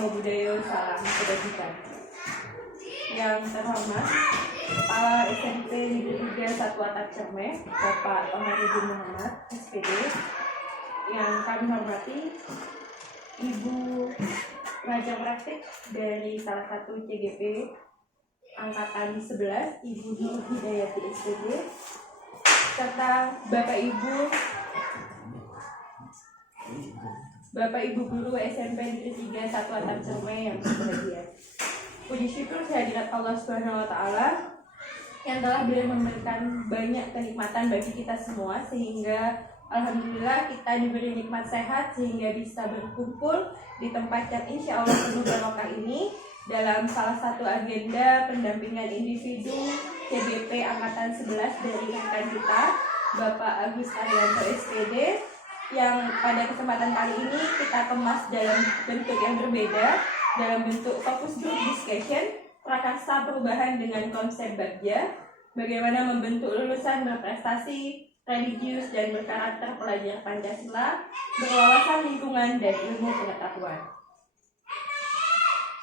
Namo Buddhaya, salam kebajikan. Yang terhormat Kepala SMP Negeri 3 1 Atap Cermeh, Bapak Toharudin Muhammad, SPD. Yang kami hormati Ibu Pengajar Praktik dari salah satu CGP Angkatan 11, Ibu Nur Hidayati SPD, serta Bapak Ibu Guru SMP Negeri 3 1 Atap Cermeh yang berbahagia. Puji syukur kehadirat Allah Subhanahu wa Ta'ala yang telah Beliau memberikan banyak kenikmatan bagi kita semua, sehingga alhamdulillah kita diberi nikmat sehat sehingga bisa berkumpul di tempat yang insya Allah penuh barokah ini dalam salah satu agenda pendampingan individu CGP Angkatan 11 dari rekan kita Bapak Agus Arianto SPD, yang pada kesempatan kali ini kita kemas dalam bentuk yang berbeda, dalam bentuk fokus group discussion prakarsa perubahan dengan konsep bagja, bagaimana membentuk lulusan berprestasi, religius dan berkarakter pelajar Pancasila, berwawasan lingkungan dan ilmu pengetahuan.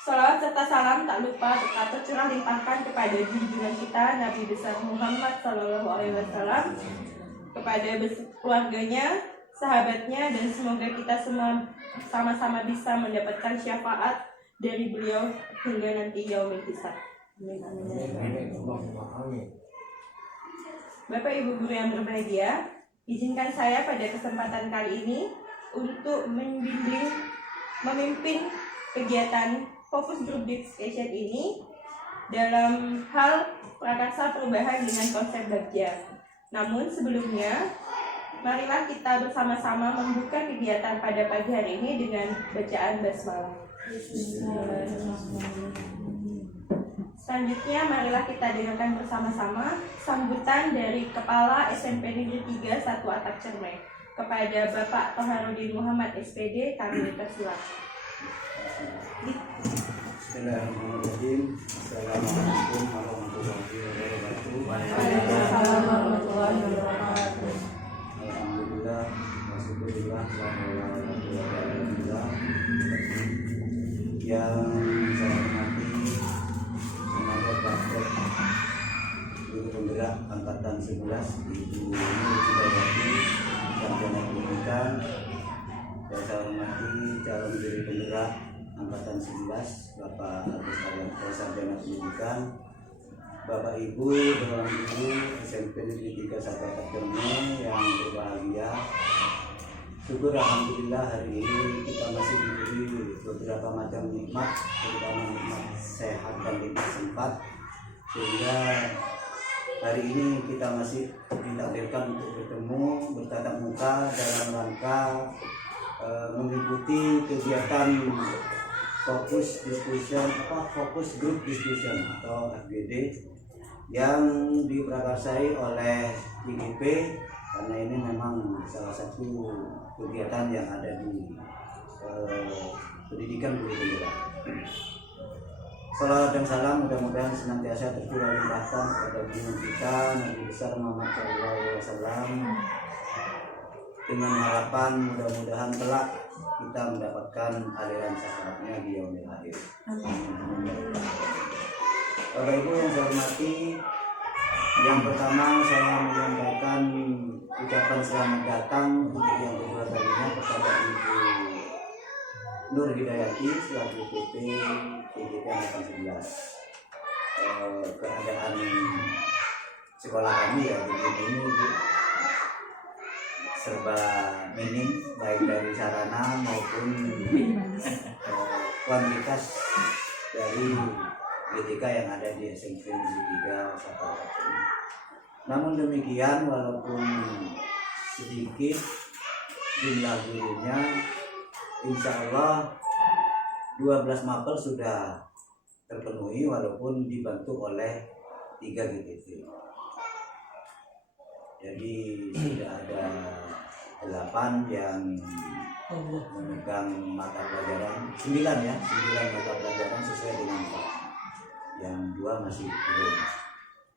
Salawat serta salam tak lupa tetap tercurah limpahkan kepada junjungan kita Nabi besar Muhammad SAW, kepada keluarganya, sahabatnya, dan semoga kita semua sama-sama bisa mendapatkan syafaat dari beliau hingga nanti yaumul hisab. Amin. Bapak Ibu Guru yang berbahagia, izinkan saya pada kesempatan kali ini untuk memimpin kegiatan fokus group discussion ini dalam hal prakarsa perubahan dengan konsep bagja. Namun sebelumnya, marilah kita bersama-sama membuka kegiatan pada pagi hari ini dengan bacaan basmalah. Selanjutnya, marilah kita dengarkan bersama-sama sambutan dari Kepala SMP Negeri 3 1 Atap Cermeh kepada Bapak Toharudin Muhammad SPD. Kami persilakan. Bismillahirrahmanirrahim. Assalamualaikum warahmatullahi wabarakatuh. Waalaikumsalam warahmatullahi wabarakatuh. Alhamdulillah, wasyukurillah, alhamdulillah. Yang saya hormati Senator Praktek Guru Penggerak Angkatan 11 Ibu Nur Hidayati Sarjana Pendidikan, dan saya hormati calon Guru Penggerak Angkatan 11 Bapak Agus Arianto Sarjana Pendidikan, Bapak Ibu Dewan Guru SMP Negeri 3 1 Atap Cermeh yang berbahagia. Syukur alhamdulillah hari ini kita masih diberi beberapa macam nikmat, terutama nikmat sehat dan nikmat sempat, sehingga hari ini kita masih ditakdirkan untuk bertemu bertatap muka dalam rangka mengikuti kegiatan fokus group discussion atau FGD yang diprakarsai oleh IGP, karena ini memang salah satu kegiatan yang ada di pendidikan guru penggerak. Salawat dan salam mudah-mudahan senantiasa tercurah limpahkan kepada junjungan kita Nabi besar Muhammad SAW, dengan harapan mudah-mudahan kelak kita mendapatkan aliran syafaatnya di yaumil akhir. Bapak Ibu yang saya hormati, yang pertama saya menyampaikan ucapan selamat datang untuk yang kedua kalinya kepada Ibu Nur Hidayati selaku PP CGP Angkatan 11. Keadaan sekolah kami ya begini ini serba minim, baik dari sarana maupun kuantitas dari GTK yang ada di SMP Negeri 3 Atap Cermeh. Namun demikian, walaupun sedikit jumlah gurunya, insya Allah 12 mapel sudah terpenuhi walaupun dibantu oleh 3 GTP. Jadi sudah ada 8 yang memegang mata pelajaran, 9 mata pelajaran sesuai dengan Pak. Yang 2 masih belum.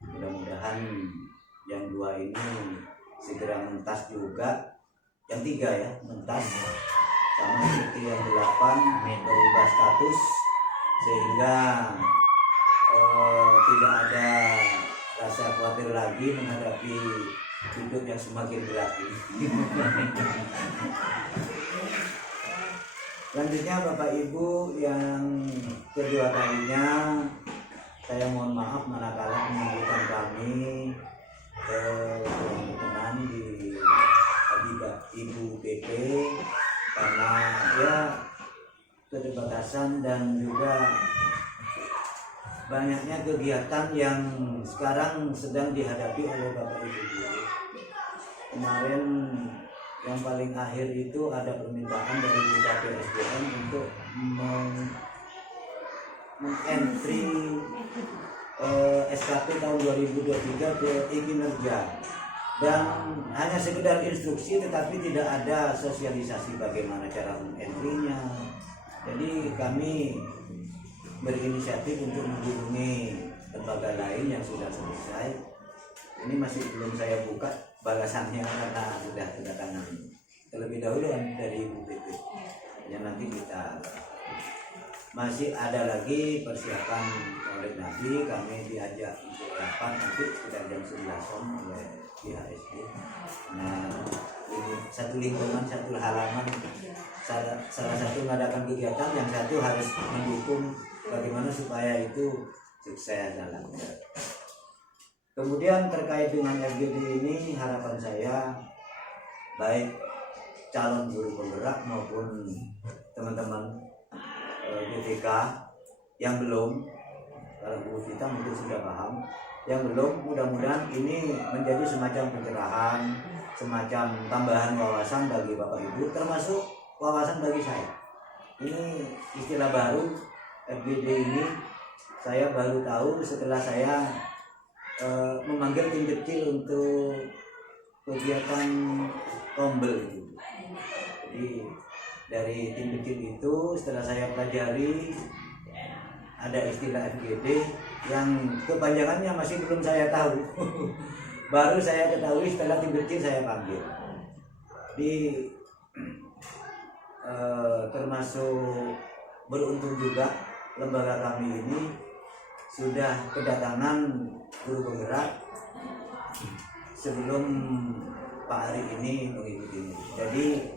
Mudah-mudahan yang 2 ini segera mentas juga. Yang 3 ya mentas, sama seperti yang 8 berubah status sehingga tidak ada rasa khawatir lagi menghadapi hidup yang semakin berat ini. Selanjutnya Bapak Ibu yang kedua kalinya saya mohon maaf manakala penyambutan kami teman-teman di Ibu PP karena ya keterbatasan dan juga banyaknya kegiatan yang sekarang sedang dihadapi oleh Bapak Ibu. Kemarin yang paling akhir itu ada permintaan dari BKPSDM untuk mengentry SKP tahun 2023 ke e-kinerja dan hanya sekedar instruksi tetapi tidak ada sosialisasi bagaimana cara mengentrynya. Jadi kami berinisiatif untuk menghubungi lembaga lain yang sudah selesai. Ini masih belum saya buka balasannya karena sudah kedatangan terlebih dahulu dari Ibu PP. Ya nanti kita masih ada lagi persiapan oleh Nabi, kami diajak untuk rapat nanti sekitar jam 11 oleh IHSD. Nah ini satu lingkungan, satu halaman, salah satu mengadakan kegiatan, yang satu harus mendukung bagaimana supaya itu sukses dalamnya. Kemudian terkait dengan FGD ini, harapan saya baik calon guru penggerak maupun teman-teman BTK yang belum, kalau guru kita mungkin sudah paham, yang belum, mudah-mudahan ini menjadi semacam pencerahan, semacam tambahan wawasan bagi Bapak Ibu, termasuk wawasan bagi saya. Ini istilah baru FGD ini saya baru tahu setelah saya memanggil tim kecil untuk kegiatan tombel itu. Jadi dari tim kecil itu setelah saya pelajari ada istilah FGD yang kepanjangannya masih belum saya tahu. Baru saya ketahui setelah tim kecil saya panggil. Di termasuk beruntung juga lembaga kami ini sudah kedatangan guru penggerak sebelum Pak Hari ini mengikuti. Jadi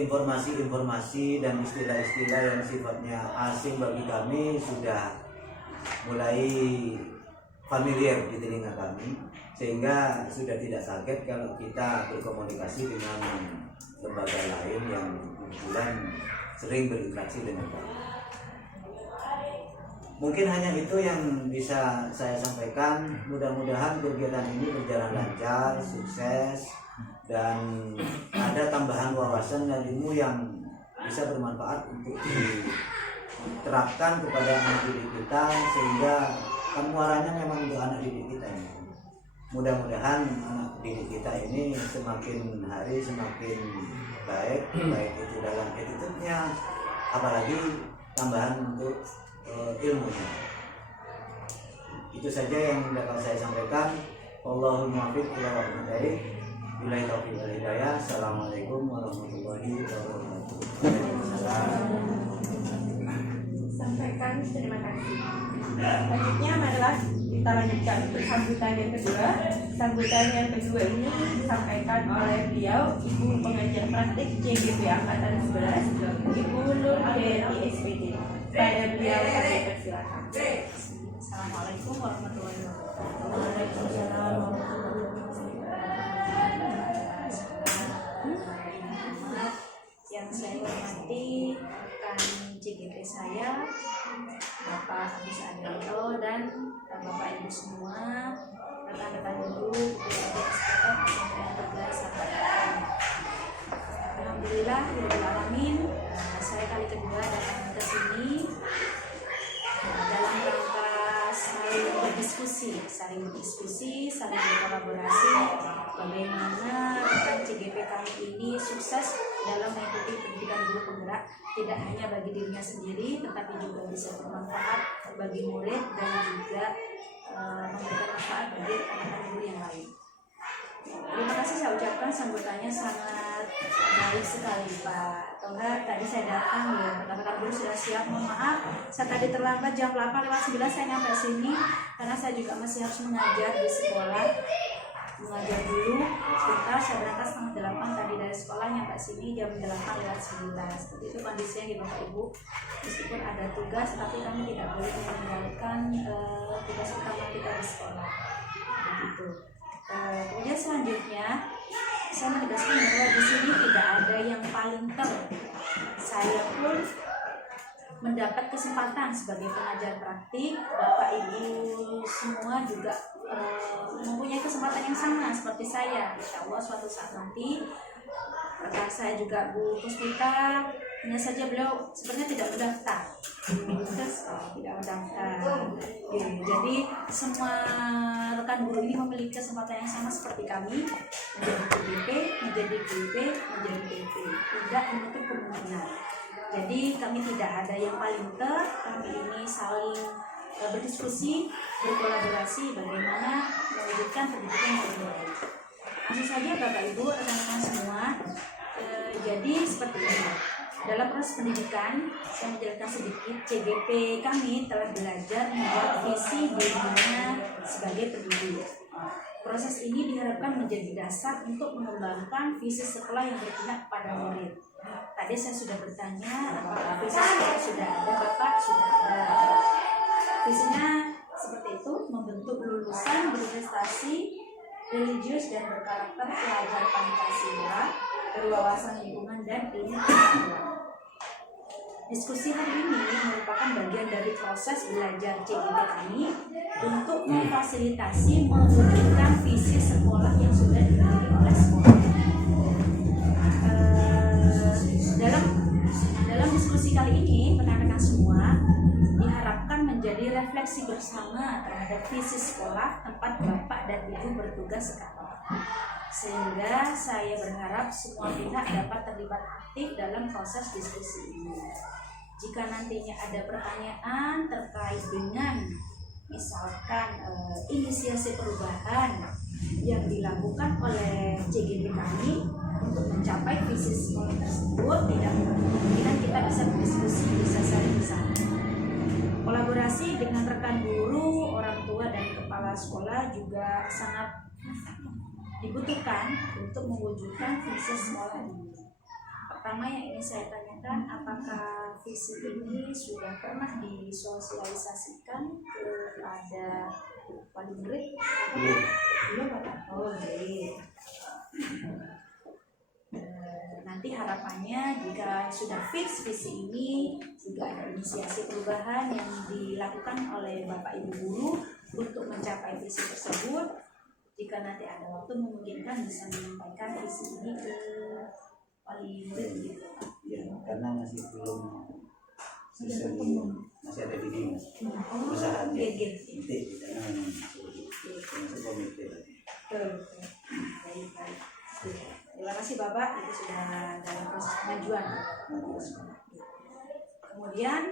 informasi-informasi dan istilah-istilah yang sifatnya asing bagi kami sudah mulai familiar di telinga kami, sehingga sudah tidak kaget kalau kita berkomunikasi dengan lembaga lain yang kebetulan sering berinteraksi dengan kami. Mungkin hanya itu yang bisa saya sampaikan. Mudah-mudahan kegiatan ini berjalan lancar, sukses, dan ada tambahan wawasan dan ilmu yang bisa bermanfaat untuk diterapkan kepada anak didik kita, sehingga kan muaranya memang untuk anak didik kita ini. Mudah-mudahan anak didik kita ini semakin hari semakin baik itu dalam attitude-nya, apalagi tambahan untuk ilmunya. Itu saja yang dapat saya sampaikan. Allahumma muwaffiq ila aqwamit thoriq. Billahi taufiq wal hidayah. Assalamualaikum warahmatullahi wabarakatuh. Sampaikan terima kasih. Selanjutnya marilah kita lanjutkan untuk sambutan yang kedua. Sambutan yang kedua ini disampaikan oleh beliau Ibu Pengajar Praktik JGP Angkatan 11, Ibu Nur Hayati SPD. Pada beliau kami persilakan. Assalamualaikum warahmatullahi wabarakatuh. Waalaikumsalam warahmatullahi wabarakatuh. Yang saya hormati rekan JGP saya, Bapak Agus Adrianto dan Bapak Ibu semua, rekan-rekan guru, adik SPF, yang bergerak. Alhamdulillah, alamin. Saya kali kedua datang ke sini dalam rangka saling berdiskusi, saling berkolaborasi bagaimana rekan CGP kami ini sukses dalam mengikuti pendidikan guru penggerak, tidak hanya bagi dirinya sendiri tetapi juga bisa bermanfaat bagi murid dan juga memberikan manfaat bagi rekan-rekan guru yang lain. Terima kasih saya ucapkan, sambutannya sangat baik sekali Pak Enggak, tadi saya datang ya, rekan-rekan guru sudah siap, mohon maaf saya tadi terlambat jam 8:09 saya nyampe sini karena saya juga masih harus mengajar di sekolah, mengajar dulu sebentar. Saya berangkat 7:30 tadi dari sekolah, nyampe sini jam 8:09. Seperti itu kondisinya di Bapak Ibu. Meskipun ada tugas tapi kami tidak boleh meninggalkan tugas utama kita di sekolah begitu. Kemudian selanjutnya saya menegaskan bahwa di sini tidak ada yang paling ter. Saya pun mendapat kesempatan sebagai pengajar praktik. Bapak Ibu semua juga mempunyai kesempatan yang sama seperti saya. Insya Allah suatu saat nanti rekan saya juga Bu Puspita, hanya saja beliau sebenarnya tidak mendaftar. Tidak mendaftar. Jadi semua rekan guru ini memiliki kesempatan yang sama seperti kami, menjadi PDP, menjadi PP, menjadi PP. Tidak menutup kemungkinan. Jadi kami tidak ada yang paling ter. Kami ini saling berdiskusi, berkolaborasi bagaimana mewujudkan pendidikan yang lebih baik. Langsung saja Bapak Ibu, rekan-rekan semua. Jadi seperti ini. Dalam proses pendidikan, saya menjelaskan sedikit, CGP kami telah belajar membuat visi dirinya sebagai pendidik. Proses ini diharapkan menjadi dasar untuk mengembangkan visi sekolah yang berpihak pada murid. Tadi saya sudah bertanya apakah visi sekolah sudah ada, Bapak sudah ada. Visinya seperti itu, membentuk lulusan berprestasi, religius dan berkarakter pelajar Pancasila, berwawasan lingkungan dan ilmu pengetahuan. Diskusi hari ini merupakan bagian dari proses belajar CGP kami untuk memfasilitasi mewujudkan visi sekolah yang sudah dimiliki oleh sekolah. Dalam diskusi kali ini, rekan-rekan semua diharapkan menjadi refleksi bersama terhadap visi sekolah tempat Bapak dan Ibu bertugas sekarang. Sehingga saya berharap semua pihak dapat terlibat aktif dalam proses diskusi ini. Jika nantinya ada pertanyaan terkait dengan misalkan inisiasi perubahan yang dilakukan oleh CGP kami untuk mencapai visi sekolah tersebut, tidak kemungkinan kita bisa berdiskusi, bisa saling bersama. Kolaborasi dengan rekan guru, orang tua dan kepala sekolah juga sangat dibutuhkan untuk mewujudkan visi sekolah ini. Pertama yang ingin saya tanyakan, apakah visi ini sudah pernah disosialisasikan kepada wali murid? Belum, Pak? Oh, baik. Nanti harapannya jika sudah fix visi ini, juga ada inisiasi perubahan yang dilakukan oleh Bapak Ibu guru untuk mencapai visi tersebut. Jika nanti ada waktu memungkinkan bisa menyampaikan visi ini ke wali murid gitu. Ya, karena masih belum selesai, masih ada di dinas usaha aja. Nanti kita masuk komite lagi. Baik. Terima kasih Bapak, itu sudah dalam proses pengajuan. Kemudian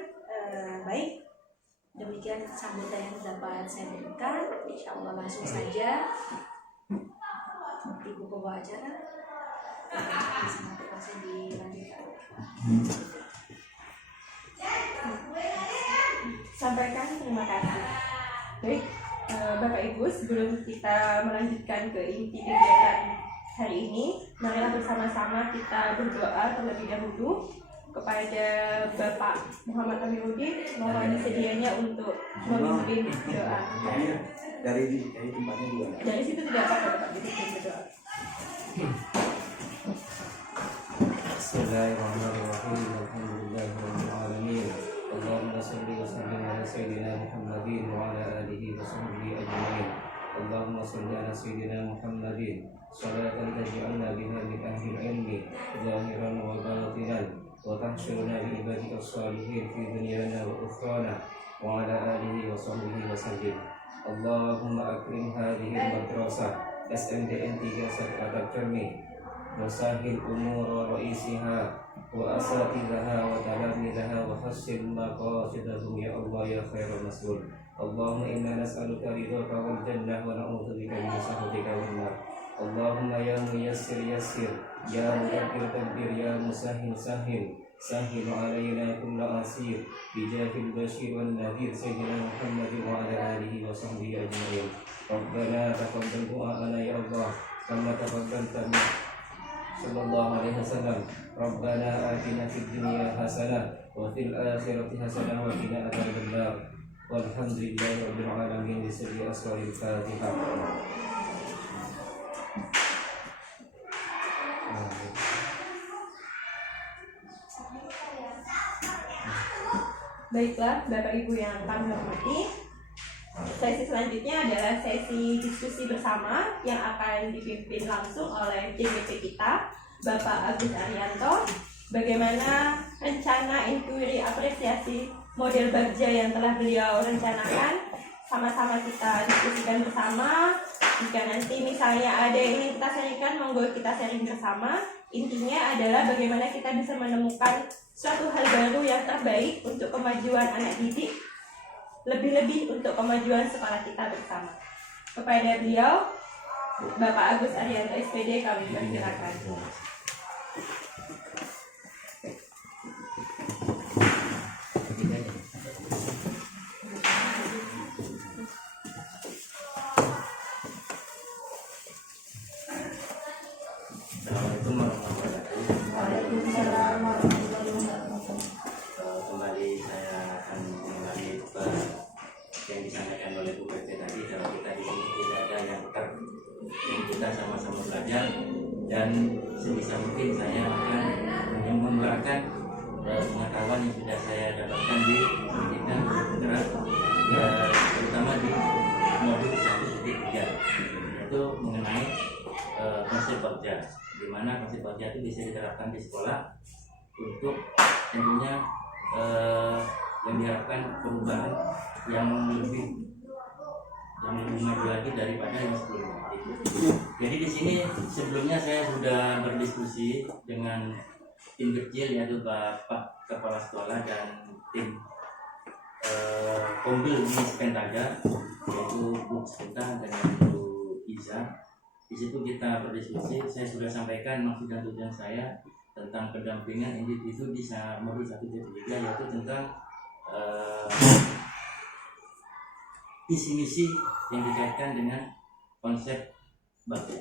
baik, demikian sambutan yang dapat saya berikan. Insya Allah langsung saja Ibu pembawa acara nanti langsung dilanjutkan. Sampaikan terima kasih. Baik, Bapak Ibu, sebelum kita melanjutkan ke inti kegiatan hari ini, marilah bersama-sama kita berdoa terlebih dahulu kepada Bapak Muhammad Amiruddin. Mohon disedianya untuk memimpin doa. Dari tempatnya juga. Dari situ tidak apa-apa, Bapak, dipimpin berdoa. Bismillahirrahmanirrahim. Alhamdulillahirabbil alamin. Allahumma shalli wa sallim ala sayyidina Muhammadin wa ala alihi wa sahbihi ajma'in. Allahumma shalli ala sayyidina Muhammadin salatan taj'alna biha min ahli ilmi zahiran wa batinan wa tahsyuruna bi ibadika shalihin fi dunyana wa ukhrana wa ala alihi wa sahbihi wa sallim. Allahumma akrim hadhihi al-madrasah SMDN 3 Sakradat Cermi wa sahil umur ra'isiha wa asatidaha wa talamidaha wa hassil maqasidahum ya Allah ya khairul mas'ul. Allahumma inna nas'aluka ridhaka wal jannah wa na'udzubika min sakhatika wan nar. Allahumma ya muyassir yassir Ya Mudabbir Dabbir, Ya Musahil Sahil, Sahil alaina kulla asir, Bijahil Bashir wal Nadhir, Sayyidina Muhammadin wa ala alihi wa sahbihi ajma'in. Rabbana taqabbal du'a'ana ya Allah, kama taqabbalta sallallahu alaihi wasallam. Rabbana atina fid dunya hasanah wa fil akhirati hasanah wa qina adzabannar. Walhamdulillahi rabbil alamin. Bismillahir rahmanir rahim. Baiklah, Bapak Ibu yang kami hormati, sesi selanjutnya adalah sesi diskusi bersama yang akan dipimpin langsung oleh JGP kita, Bapak Agus Arianto. Bagaimana rencana inquiry apresiasi model bagja yang telah beliau rencanakan, sama-sama kita diskusikan bersama. Jika nanti misalnya ada yang ingin kita sharingkan, monggo kita sharing bersama. Intinya adalah bagaimana kita bisa menemukan suatu hal baru yang terbaik untuk kemajuan anak didik, lebih-lebih untuk kemajuan sekolah kita bersama. Kepada beliau, Bapak Agus Arianto SPD, kami persilakan. Assalamualaikum warahmatullahi wabarakatuh. Kembali saya akan mengulangi yang disampaikan oleh Bu PT tadi, kalau kita di sini tidak ada yang yang kita sama-sama belajar, dan sebisa mungkin saya akan mengembangkan pengetahuan yang sudah saya dapatkan di pendidikan bergerak, terutama di modul 1.3, yaitu mengenai konsep bagja, di mana konsep bagja itu bisa diterapkan di sekolah untuk tentunya yang diharapkan perubahan yang lebih maju lagi daripada yang sebelumnya. Jadi di sini sebelumnya saya sudah berdiskusi dengan tim kecil, yaitu Bapak Kepala Sekolah dan tim Kombil di Pentaga, yaitu Bu Sita dan Bu Iza. Di situ kita berdiskusi. Saya sudah sampaikan maksud dan tujuan saya tentang pendampingan individu di modul 1.3, yaitu tentang visi misi yang dikaitkan dengan konsep bagja.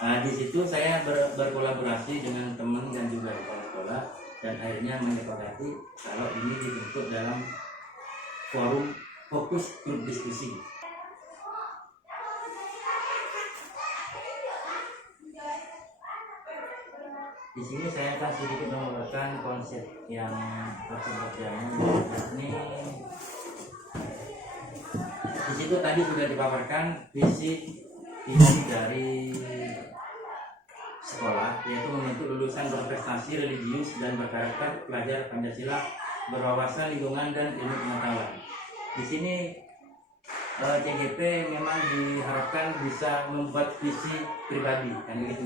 Di situ saya berkolaborasi dengan teman dan juga kepala sekolah, dan akhirnya menyepakati kalau ini dibentuk dalam forum fokus grup diskusi. Di sini saya akan sedikit menguraikan konsep yang berseberangan ini. Di situ tadi sudah dipaparkan visi dari sekolah, yaitu membentuk lulusan berprestasi, religius dan berkarakter, pelajar Pancasila, berwawasan lingkungan dan ilmu pengetahuan. Di sini CGP memang diharapkan bisa membuat visi pribadi, kan gitu.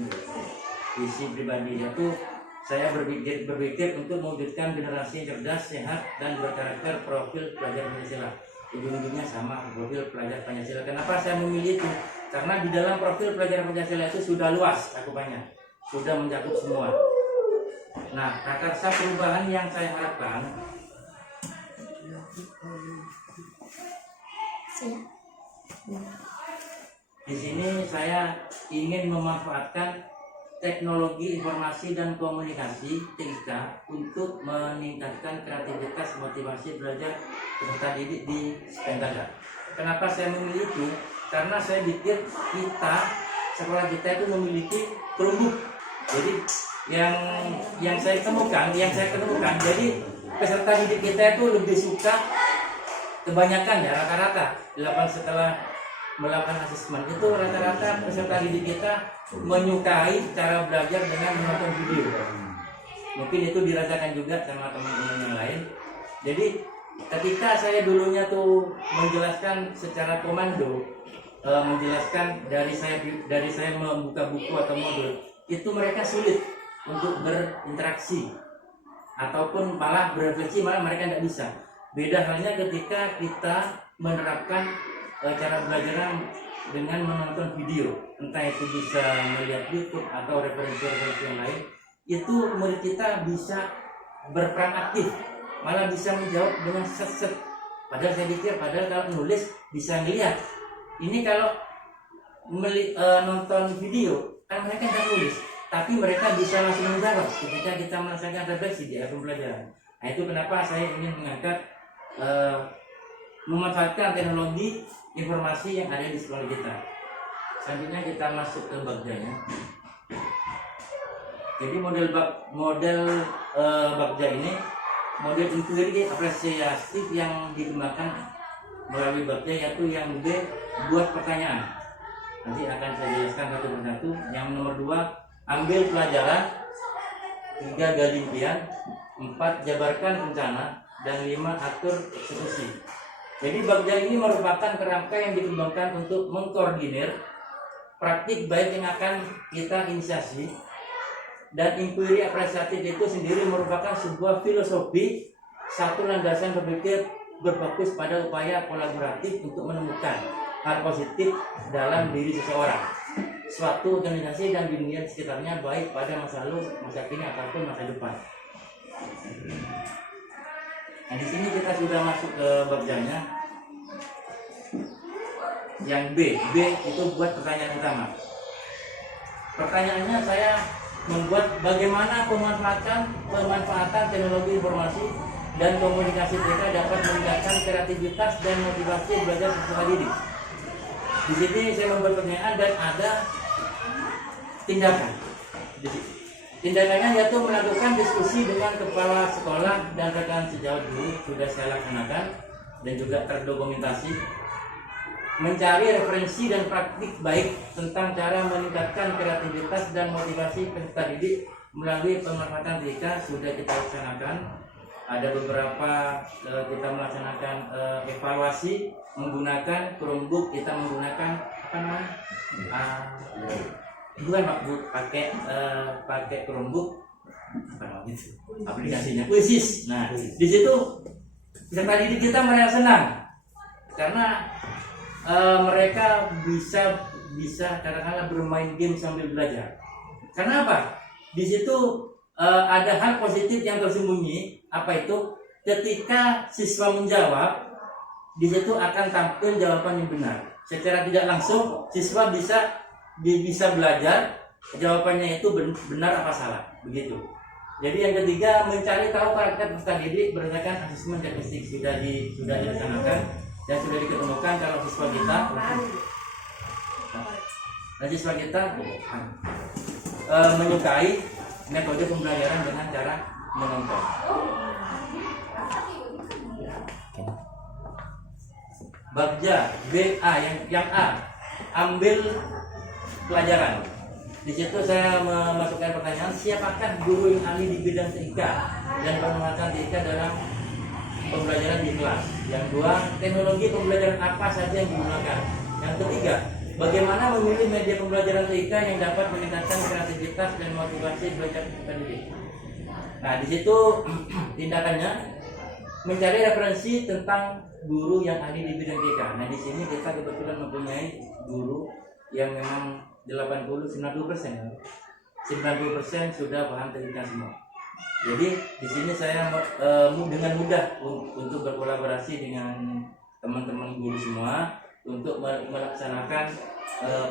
Visi pribadi yaitu saya berpikir untuk mewujudkan generasi cerdas, sehat dan berkarakter, profil pelajar Pancasila. Ujung-ujungnya sama, profil pelajar Pancasila. Kenapa saya memilih itu? Karena di dalam profil pelajar Pancasila itu sudah luas cakupannya, sudah mencakup semua. Nah, prakarsa perubahan yang saya harapkan di sini saya ingin memanfaatkan teknologi informasi dan komunikasi TIK untuk meningkatkan kreativitas, motivasi belajar peserta didik di Pentaga. Kenapa saya memilih itu? Karena saya pikir sekolah kita itu memiliki perumbu. Jadi yang saya temukan, jadi peserta didik kita itu lebih suka, kebanyakan ya rata-rata setelah melakukan asesmen itu rata-rata peserta didik kita menyukai cara belajar dengan menonton video. Mungkin itu dirasakan juga sama teman-teman yang lain. Jadi ketika saya dulunya tuh menjelaskan secara komando, menjelaskan dari saya membuka buku atau modul, itu mereka sulit untuk berinteraksi ataupun malah berefleksi, malah mereka tidak bisa. Beda halnya ketika kita menerapkan cara belajar dengan menonton video, entah itu bisa melihat YouTube atau referensi-referensi yang lain, itu murid kita bisa berperan aktif, malah bisa menjawab dengan set-set. Padahal saya pikir, padahal kalau nulis bisa ngelihat. Ini kalau nonton video kan mereka tidak nulis, tapi mereka bisa langsung menjawab ketika kita melaksanakan refleksi di area pembelajaran. Nah, itu kenapa saya ingin mengangkat memanfaatkan teknologi informasi yang ada di sekolah kita. Selanjutnya kita masuk ke bagjanya. Jadi model bagja ini model inquiry apresiatif yang dikembangkan melalui bagja, yaitu yang B, buat pertanyaan. Nanti akan saya jelaskan satu persatu. Yang nomor 2, ambil pelajaran. 3, gali impian. 4, jabarkan rencana. Dan 5, atur eksekusi. Jadi bagja ini merupakan kerangka yang dikembangkan untuk mengkoordinir praktik baik yang akan kita inisiasi. Dan inquiry apresiatif itu sendiri merupakan sebuah filosofi, satu landasan berpikir berfokus pada upaya kolaboratif untuk menemukan hal positif dalam diri seseorang, suatu organisasi dan dunia sekitarnya, baik pada masa lalu, masa kini ataupun masa depan. Nah, di sini kita sudah masuk ke bagjanya. Yang B itu buat pertanyaan utama. Pertanyaannya saya membuat bagaimana pemanfaatan teknologi informasi dan komunikasi TK dapat meningkatkan kreativitas dan motivasi belajar peserta didik. Di sini saya membuat pertanyaan dan ada tindakan. Tindakannya yaitu melakukan diskusi dengan kepala sekolah dan rekan sejawat guru, sudah saya laksanakan dan juga terdokumentasi. Mencari referensi dan praktik baik tentang cara meningkatkan kreativitas dan motivasi peserta didik melalui pemanfaatan TK sudah kita laksanakan. Ada beberapa kita melaksanakan evaluasi menggunakan Chromebook, kita menggunakan apa namanya? Bukan Pak Bu, pakai Chromebook apa namanya itu? Aplikasinya Quizzes. Nah, di situ peserta didik kita merasa senang karena mereka bisa kadang-kadang bermain game sambil belajar. Karena apa? Di situ ada hal positif yang tersembunyi. Apa itu? Ketika siswa menjawab, di situ akan tampil jawaban yang benar. Secara tidak langsung siswa bisa belajar jawabannya itu benar apa salah, begitu. Jadi yang ketiga, mencari tahu karakter peserta didik berdasarkan asesmen diagnostik sudah dilaksanakan. Dan sudah diketemukan kalau siswa kita menyukai metode pembelajaran dengan cara menonton. Bagja BA yang A, ambil pelajaran. Di situ saya memasukkan pertanyaan, siapakah guru yang ahli di bidang TIK dan penguatan TIK dalam pembelajaran di kelas. Yang 2, teknologi pembelajaran apa saja yang digunakan. Yang ketiga, bagaimana memilih media pembelajaran TIK yang dapat meningkatkan kreativitas dan motivasi belajar peserta didik. Nah, di situ tindakannya mencari referensi tentang guru yang ahli di bidang TIK. Nah, di sini kita kebetulan mempunyai guru yang memang 90% sudah paham TIK semua. Jadi di sini saya dengan mudah untuk berkolaborasi dengan teman-teman guru semua untuk melaksanakan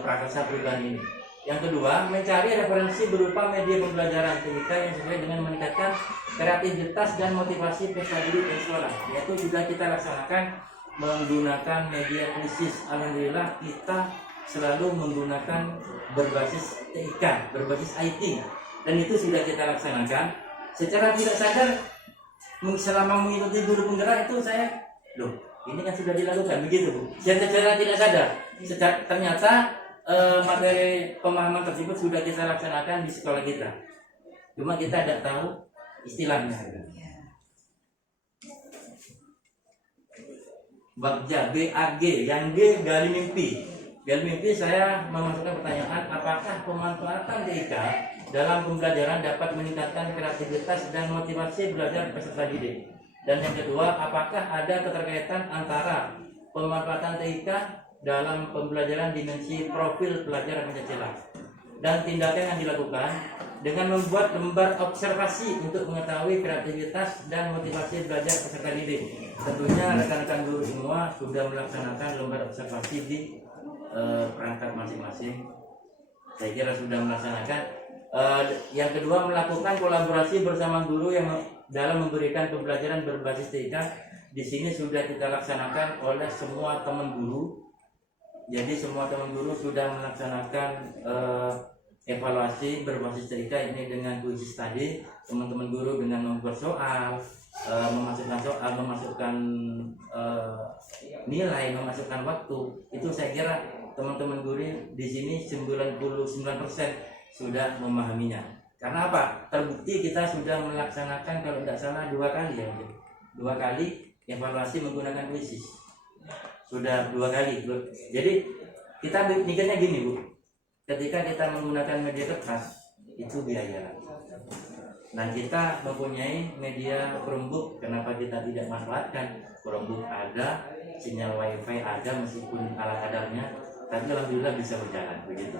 prakarsa perubahan ini. Yang kedua, mencari referensi berupa media pembelajaran TIK yang sesuai dengan meningkatkan kreativitas dan motivasi peserta didik dan sekolah. Yaitu juga kita laksanakan menggunakan media krisis. Alhamdulillah kita selalu menggunakan berbasis TIK, berbasis IT, dan itu sudah kita laksanakan. Secara tidak sadar selama mengikuti guru penggerak itu saya, ini kan sudah dilakukan begitu Bu. Secara tidak sadar, ternyata materi pemahaman tersebut sudah kita laksanakan di sekolah kita. Cuma kita tidak tahu istilahnya. Bagja BAG, yang G gali mimpi. Gali mimpi saya memasukkan pertanyaan, apakah pemanfaatan TIK dalam pembelajaran dapat meningkatkan kreativitas dan motivasi belajar peserta didik. Dan yang kedua, apakah ada keterkaitan antara pemanfaatan TIK dalam pembelajaran dimensi profil pelajar Pancasila. Dan tindakan yang dilakukan dengan membuat lembar observasi untuk mengetahui kreativitas dan motivasi belajar peserta didik. Tentunya rekan-rekan guru semua sudah melaksanakan lembar observasi di perangkat masing-masing. Saya kira sudah melaksanakan. Yang kedua, melakukan kolaborasi bersama guru yang dalam memberikan pembelajaran berbasis TIK. Di sini sudah kita laksanakan oleh semua teman guru. Jadi semua teman guru sudah melaksanakan evaluasi berbasis TIK ini dengan kuis tadi. Teman-teman guru dengan membuat soal, memasukkan nilai, memasukkan waktu. Itu saya kira teman-teman guru di sini 99% sudah memahaminya. Karena apa? Terbukti kita sudah melaksanakan kalau tidak salah 2 kali ya, 2 kali evaluasi menggunakan kuis. Sudah 2 kali. Jadi kita mikirnya gini Bu, ketika kita menggunakan media kertas itu biaya. Nah kita mempunyai media Chromebook, kenapa kita tidak manfaatkan? Chromebook ada, sinyal wifi ada meskipun ala kadarnya, tapi alhamdulillah bisa berjalan begitu.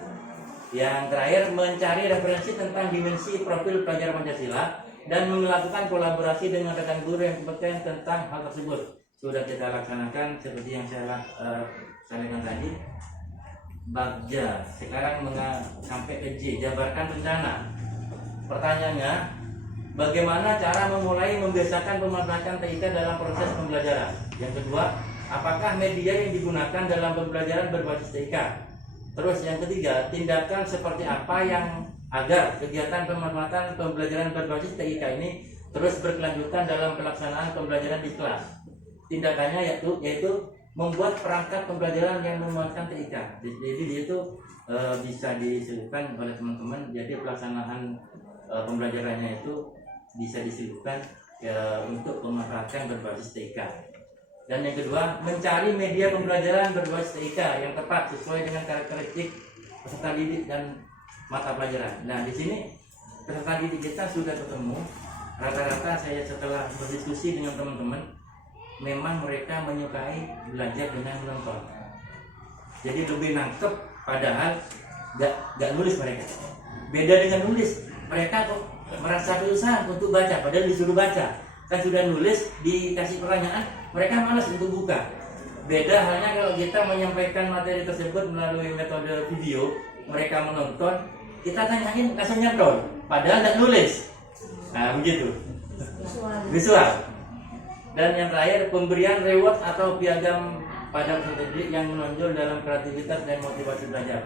Yang terakhir, mencari referensi tentang dimensi profil pelajar Pancasila dan melakukan kolaborasi dengan rekan guru yang kompeten tentang hal tersebut. Sudah kita laksanakan seperti yang saya sampaikan tadi. Bagja, sekarang sampai ke J, jabarkan rencana. Pertanyaannya, bagaimana cara memulai membiasakan pemanfaatan TIK dalam proses pembelajaran? Yang kedua, apakah media yang digunakan dalam pembelajaran berbasis TIK? Terus yang ketiga, tindakan seperti apa yang agar kegiatan pemanfaatan pembelajaran berbasis TIK ini terus berkelanjutan dalam pelaksanaan pembelajaran di kelas? Tindakannya yaitu membuat perangkat pembelajaran yang memuatkan TIK. Jadi itu bisa diselipkan oleh teman-teman. Jadi pelaksanaan pembelajarannya itu bisa diselipkan untuk pemanfaatan berbasis TIK. Dan yang kedua, mencari media pembelajaran berbasis TIK yang tepat sesuai dengan karakteristik peserta didik dan mata pelajaran. Nah, di sini peserta didik kita sudah ketemu. Rata-rata saya setelah berdiskusi dengan teman-teman, memang mereka menyukai belajar dengan menonton. Jadi lebih nangkep, padahal gak nulis mereka. Beda dengan nulis, mereka kok merasa kesusahan untuk baca, padahal disuruh baca. Kan sudah nulis, dikasih pertanyaan, mereka malas untuk buka. Beda halnya kalau kita menyampaikan materi tersebut melalui metode video, mereka menonton, kita tanyain langsung nyantol, padahal tidak nulis. Nah begitu. Visual. Dan yang terakhir, pemberian reward atau piagam pada peserta didik yang menonjol dalam kreativitas dan motivasi belajar.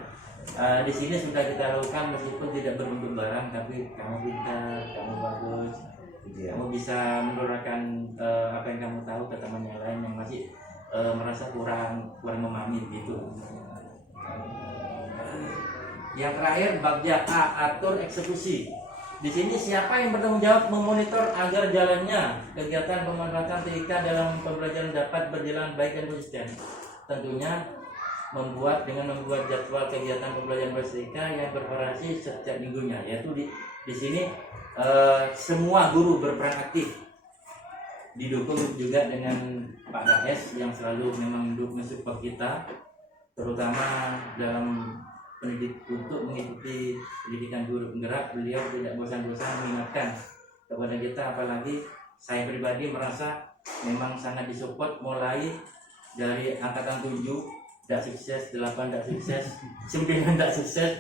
Di sini sudah kita lakukan meskipun tidak berbentuk barang, tapi kamu pintar, kamu bagus. Kamu bisa menularkan apa yang kamu tahu ke teman yang lain yang masih merasa kurang memahami gitu. Yang terakhir, bagja A, atur eksekusi. Di sini siapa yang bertanggung jawab memonitor agar jalannya kegiatan pemanfaatan TIK dalam pembelajaran dapat berjalan baik dan konsisten? Tentunya membuat jadwal kegiatan pembelajaran berbasis TIK yang bervariasi setiap minggunya, yaitu di sini semua guru berperan aktif, didukung juga dengan Pak KS yang selalu memang mensupport kita, terutama dalam untuk mengikuti pendidikan guru penggerak. Beliau tidak bosan-bosan mengingatkan kepada kita, apalagi saya pribadi merasa memang sangat disupport mulai dari angkatan 7 tidak sukses, 8 tidak sukses, 9 tidak sukses.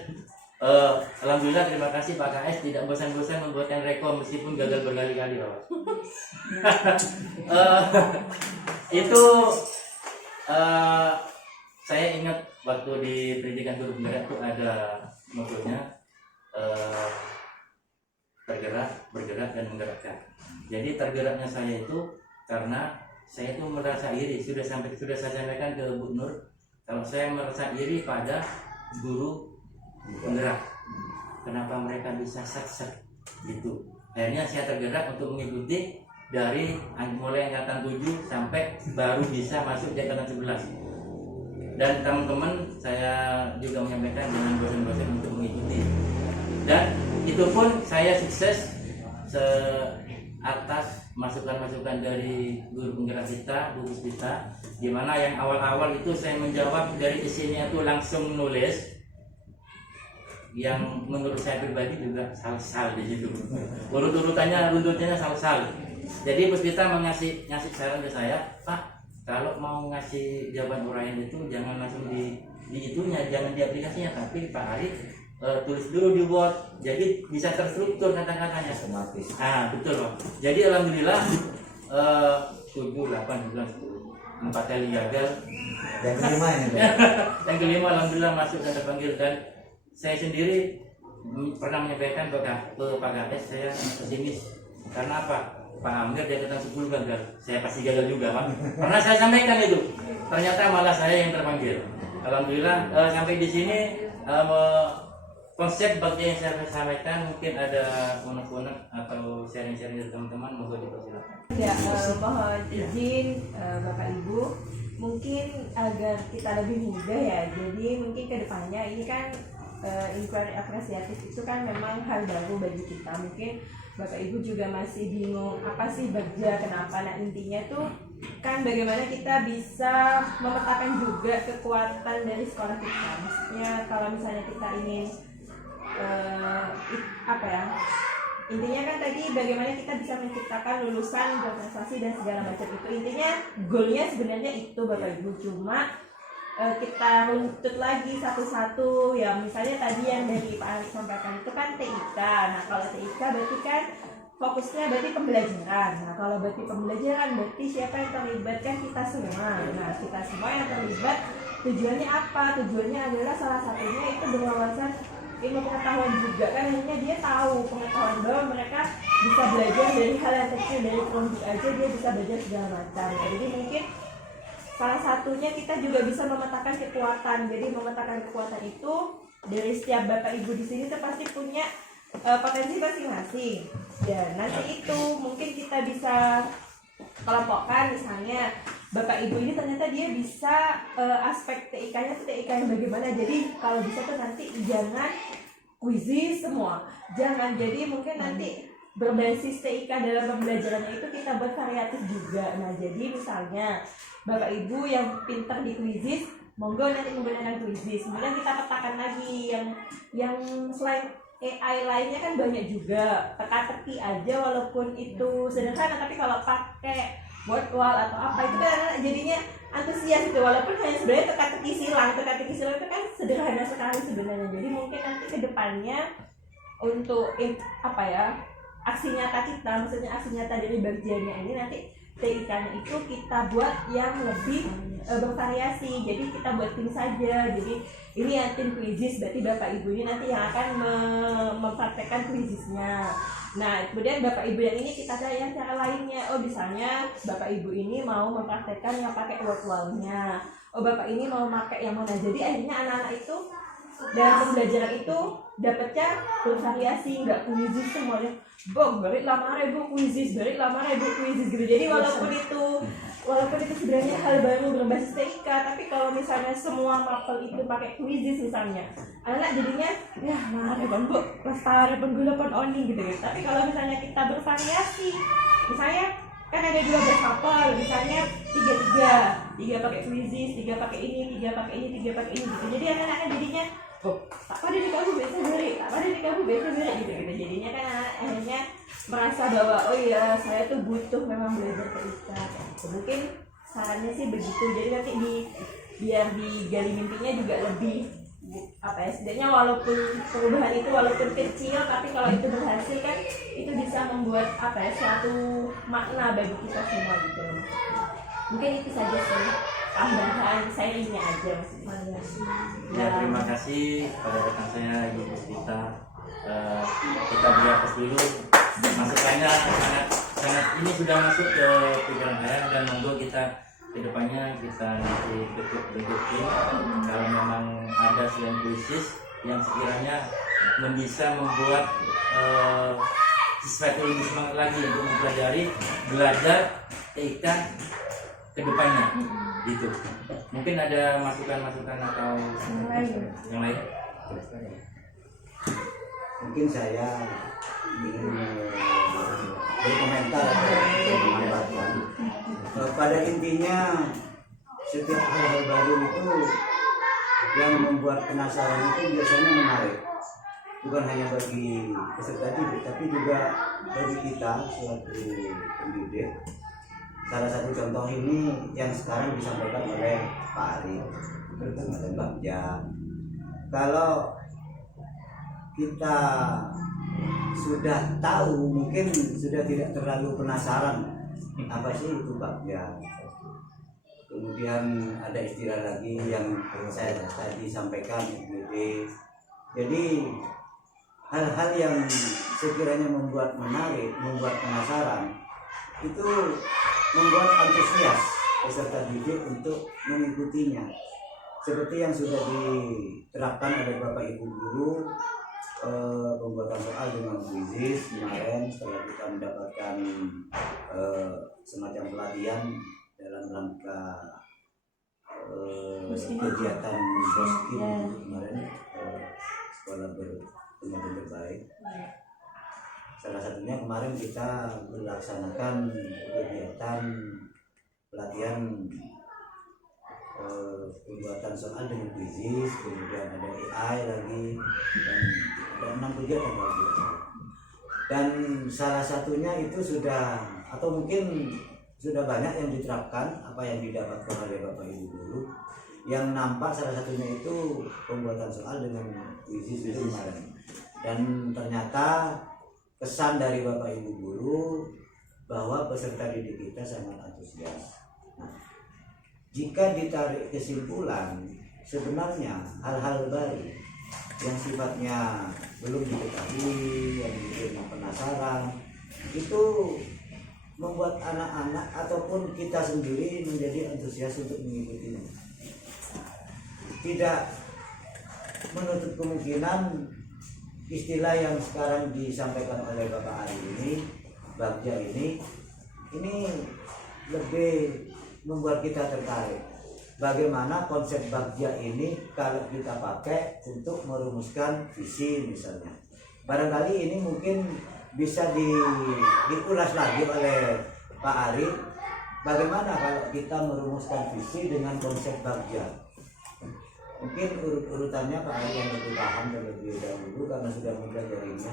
Alhamdulillah, terima kasih Pak KS tidak bosan-bosan membuatkan rekor meskipun gagal berkali-kali. Itu saya ingat waktu di pendidikan guru penggerak itu ada motonya tergerak, bergerak dan menggerakkan. Jadi tergeraknya saya itu karena saya itu merasa iri, sudah saya sampaikan ke Bu Nur, kalau saya merasa iri pada guru penggerak, kenapa mereka bisa set gitu. Akhirnya saya tergerak untuk mengikuti dari mulai angkatan 7 sampai baru bisa masuk di angkatan 11. Dan teman-teman saya juga menyampaikan dengan bosan-bosan untuk mengikuti. Dan itu pun saya sukses atas masukan-masukan dari guru penggerak kita, guru kita, dimana yang awal-awal itu saya menjawab dari isinya itu langsung nulis, yang menurut saya pribadi juga salah di situ. Runtutannya salah. Jadi Puspita ngasih saran ke saya, Pak, kalau mau ngasih jawaban uraian itu jangan langsung di itunya, jangan di aplikasinya, tapi Pak Ari tulis dulu di Word, jadi bisa terstruktur kata-katanya. Otomatis. Betul Pak. Jadi alhamdulillah 7, 8, 9, 10, 4 kali gagal. Yang kelima ini. Yang kelima alhamdulillah masuk dan terpanggil, dan saya sendiri pernah menyampaikan ke Pak Gades, saya pesimis. Karena apa? Pak Amir dia datang 10 gagal, saya pasti gagal juga Pak. Pernah saya sampaikan itu, ternyata malah saya yang terpanggil. Alhamdulillah sampai di sini konsep bagi yang saya sampaikan, mungkin ada unek-unek atau sharing-sharing dari teman-teman, mohon dipersilakan. Ya, mohon izin Bapak Ibu, mungkin agar kita lebih mudah ya. Jadi mungkin kedepannya ini kan inquiry apresiatif itu kan memang hal baru bagi kita. Mungkin Bapak Ibu juga masih bingung apa sih Bagja, kenapa? Nah intinya tuh kan bagaimana kita bisa memetakan juga kekuatan dari sekolah kita. Maksudnya kalau misalnya kita ingin intinya kan tadi bagaimana kita bisa menciptakan lulusan berprestasi dan segala macam itu. Intinya goalnya sebenarnya itu Bapak Ibu, cuma kita runtut lagi satu-satu ya. Misalnya tadi yang dari Pak Ari sampaikan itu kan TIK. Nah kalau TIK berarti kan fokusnya berarti pembelajaran. Nah kalau berarti pembelajaran berarti siapa yang terlibat? Kan kita semua. Nah kita semua yang terlibat, tujuannya apa? Tujuannya adalah salah satunya itu berwawasan ilmu pengetahuan juga, kan akhirnya dia tahu pengetahuan bahwa mereka bisa belajar dari hal yang kecil, dari produk aja dia bisa belajar segala macam. Nah, jadi mungkin salah satunya kita juga bisa memetakan kekuatan. Jadi memetakan kekuatan itu dari setiap Bapak Ibu di sini tuh pasti punya potensi masing-masing. Dan nanti itu mungkin kita bisa kelompokkan, misalnya Bapak Ibu ini ternyata dia bisa aspek TIK-nya tuh TIK yang bagaimana. Jadi kalau bisa tuh nanti jangan kuisis semua, jangan. Jadi mungkin nanti berbasis TIK dalam pembelajarannya itu kita buat variatif juga. Nah jadi misalnya Bapak Ibu yang pintar di kuisis, monggo nanti menggunakan kuisis. Kemudian kita petakan lagi yang selain AI lainnya kan banyak juga, teka-teki aja walaupun itu sederhana, tapi kalau pakai word wall atau apa itu kan jadinya antusias gitu, walaupun hanya sebenarnya teka-teki silang itu kan sederhana sekali sebenarnya. Jadi mungkin nanti kedepannya untuk aksi nyata kita, maksudnya aksi nyata dari Bagjianya ini nanti TIK-nya itu kita buat yang lebih bervariasi. Jadi kita buat tim saja. Jadi ini yang tim kuisis, berarti Bapak Ibu ini nanti yang akan mempraktekkan kuisisnya. Nah kemudian Bapak Ibu yang ini kita cari yang cara lainnya. Oh misalnya Bapak Ibu ini mau mempraktekkan yang pakai word wall-nya. Oh Bapak ini mau pakai yang mana. Jadi akhirnya anak-anak itu dalam pembelajaran itu dapatnya bervariasi, nggak kuisis semuanya. Balik 5.000 kuisis, balik 5.000 kuisis gitu. Jadi walaupun itu sebenarnya hal baru berbasis TIK, tapi kalau misalnya semua mapel itu pakai kuisis misalnya, anak jadinya ya marepon bu, lestari gula pon oni gitu. Tapi kalau misalnya kita bervariasi, misalnya kan ada 12 mapel, misalnya 3 pakai kuisis, 3 pakai ini, 3 pakai ini, 3 pakai ini gitu. Jadi anak-anaknya jadinya tak pada di kamu biasa beri gitu. Jadinya kan akhirnya merasa bahwa oh iya saya tuh butuh memang belajar TIK. Mungkin sarannya sih begitu. Jadi nanti biar digali mimpinya juga lebih setidaknya walaupun perubahan itu walaupun kecil, tapi kalau itu berhasil kan itu bisa membuat suatu makna bagi kita semua gitu. Mungkin itu saja sih tambahan sharingnya aja maksudnya. Ya terima kasih pada rekan saya Ibu Puspita. Kita beri atas dulu masukannya, sangat ini sudah masuk ke pikiran saya, dan monggo kita kedepannya kita nanti bentuk-bentukin kalau memang ada selain kuisis yang sekiranya bisa membuat siswa itu lebih semangat lagi untuk mempelajari belajar TIK kedepannya gitu. Mungkin ada masukan-masukan atau yang lain? Mungkin saya ingin berkomentar pada intinya setiap hal-hal baru itu yang membuat penasaran itu biasanya menarik, bukan hanya bagi peserta didik tapi juga bagi kita suatu pendidik. Salah satu contoh ini yang sekarang disampaikan oleh Pak Ari dan Bagja. Kalau kita sudah tahu, mungkin sudah tidak terlalu penasaran apa sih itu Bagja. Kemudian ada istilah lagi yang saya tadi sampaikan, FGD. Jadi hal-hal yang sekiranya membuat menarik, membuat penasaran, itu membuat antusias peserta didik untuk mengikutinya. Seperti yang sudah diterapkan oleh Bapak Ibu Guru, pembuatan soal dengan kuisis kemarin setelah kita mendapatkan semacam pelatihan dalam rangka kegiatan Boskin kemarin, sekolah berteman terbaik. Salah satunya kemarin kita melaksanakan kegiatan pelatihan pembuatan soal dengan kuisis, kemudian ada AI lagi, dan ada 6 kegiatan lagi. Dan salah satunya itu sudah, atau mungkin sudah banyak yang diterapkan apa yang didapatkan oleh Bapak Ibu Guru. Yang nampak salah satunya itu pembuatan soal dengan kuisis itu kemarin. Dan ternyata kesan dari Bapak Ibu Guru bahwa peserta didik kita sangat antusias. Nah, jika ditarik kesimpulan, sebenarnya hal-hal baru yang sifatnya belum diketahui, yang bikin penasaran, itu membuat anak-anak ataupun kita sendiri menjadi antusias untuk mengikutinya. Tidak menutup kemungkinan istilah yang sekarang disampaikan oleh Bapak Ari ini, Bagja ini lebih membuat kita tertarik. Bagaimana konsep Bagja ini kalau kita pakai untuk merumuskan visi misalnya. Barangkali ini mungkin bisa diulas lagi oleh Pak Ari. Bagaimana kalau kita merumuskan visi dengan konsep Bagja? Mungkin urutannya Pak Ari yang lebih paham dan lebih dahulu karena sudah mempelajarinya.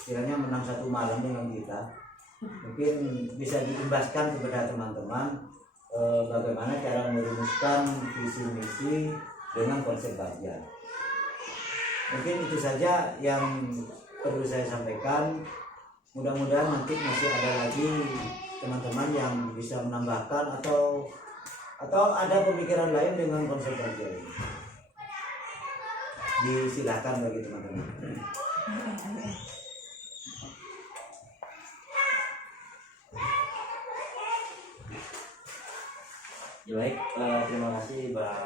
Kiranya menang satu malam dengan kita. Mungkin bisa diimbaskan kepada teman-teman bagaimana cara merumuskan visi misi dengan konsep Bagja. Mungkin itu saja yang perlu saya sampaikan. Mudah-mudahan nanti masih ada lagi teman-teman yang bisa menambahkan atau ada pemikiran lain dengan konsep Bagja ini. Disilakan bagi teman-teman. Ya, baik, terima kasih Mbak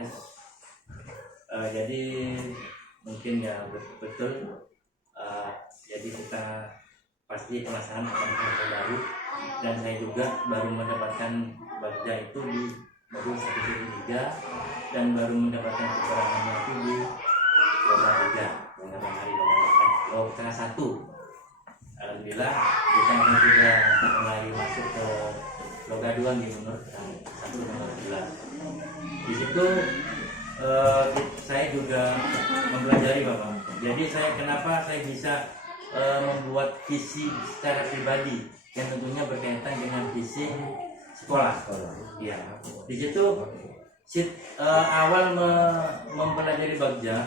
AS. Jadi mungkin ya betul, jadi kita pasti penasaran akan hal baru, dan saya juga baru mendapatkan Bagja itu di modul 1.3 dan baru mendapatkan kekurangannya itu di Loga 3 beberapa hari Loga 1. Alhamdulillah kita sudah mulai masuk ke Loga 2 nih menurut 1 nomor 11. Di situ saya juga mempelajari Bapak. Jadi kenapa saya bisa membuat visi secara pribadi yang tentunya berkaitan dengan visi sekolah. Ya, di situ awal mempelajari Bagja,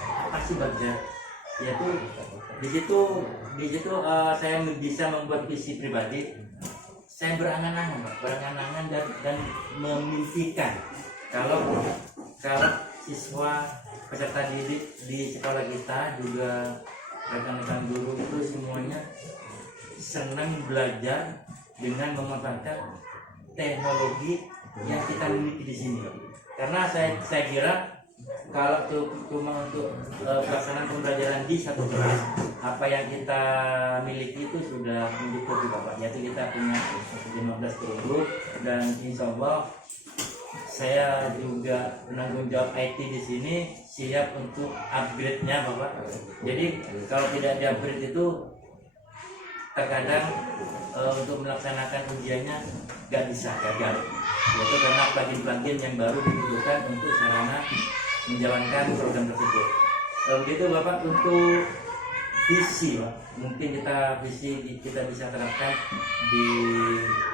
apa sih Bagja? Yaitu di situ saya bisa membuat visi pribadi. Saya berangan-angan dan memimpikan kalau siswa peserta didik di sekolah kita juga rekan-rekan guru itu semuanya senang belajar dengan memanfaatkan teknologi yang kita miliki di sini. Karena saya kira kalau cuma untuk pelaksanaan pembelajaran di satu kelas, apa yang kita miliki itu sudah mencukupi Bapak. Yaitu kita punya 15 guru dan insya Allah saya juga penanggung jawab IT di sini siap untuk upgrade-nya Bapak. Jadi kalau tidak di-upgrade itu terkadang untuk melaksanakan ujiannya nggak bisa, gagal. Yaitu karena plugin-plugin yang baru dibutuhkan untuk sarana menjalankan program tersebut. Begitu Bapak untuk visi, Pak. Mungkin kita bisa terapkan di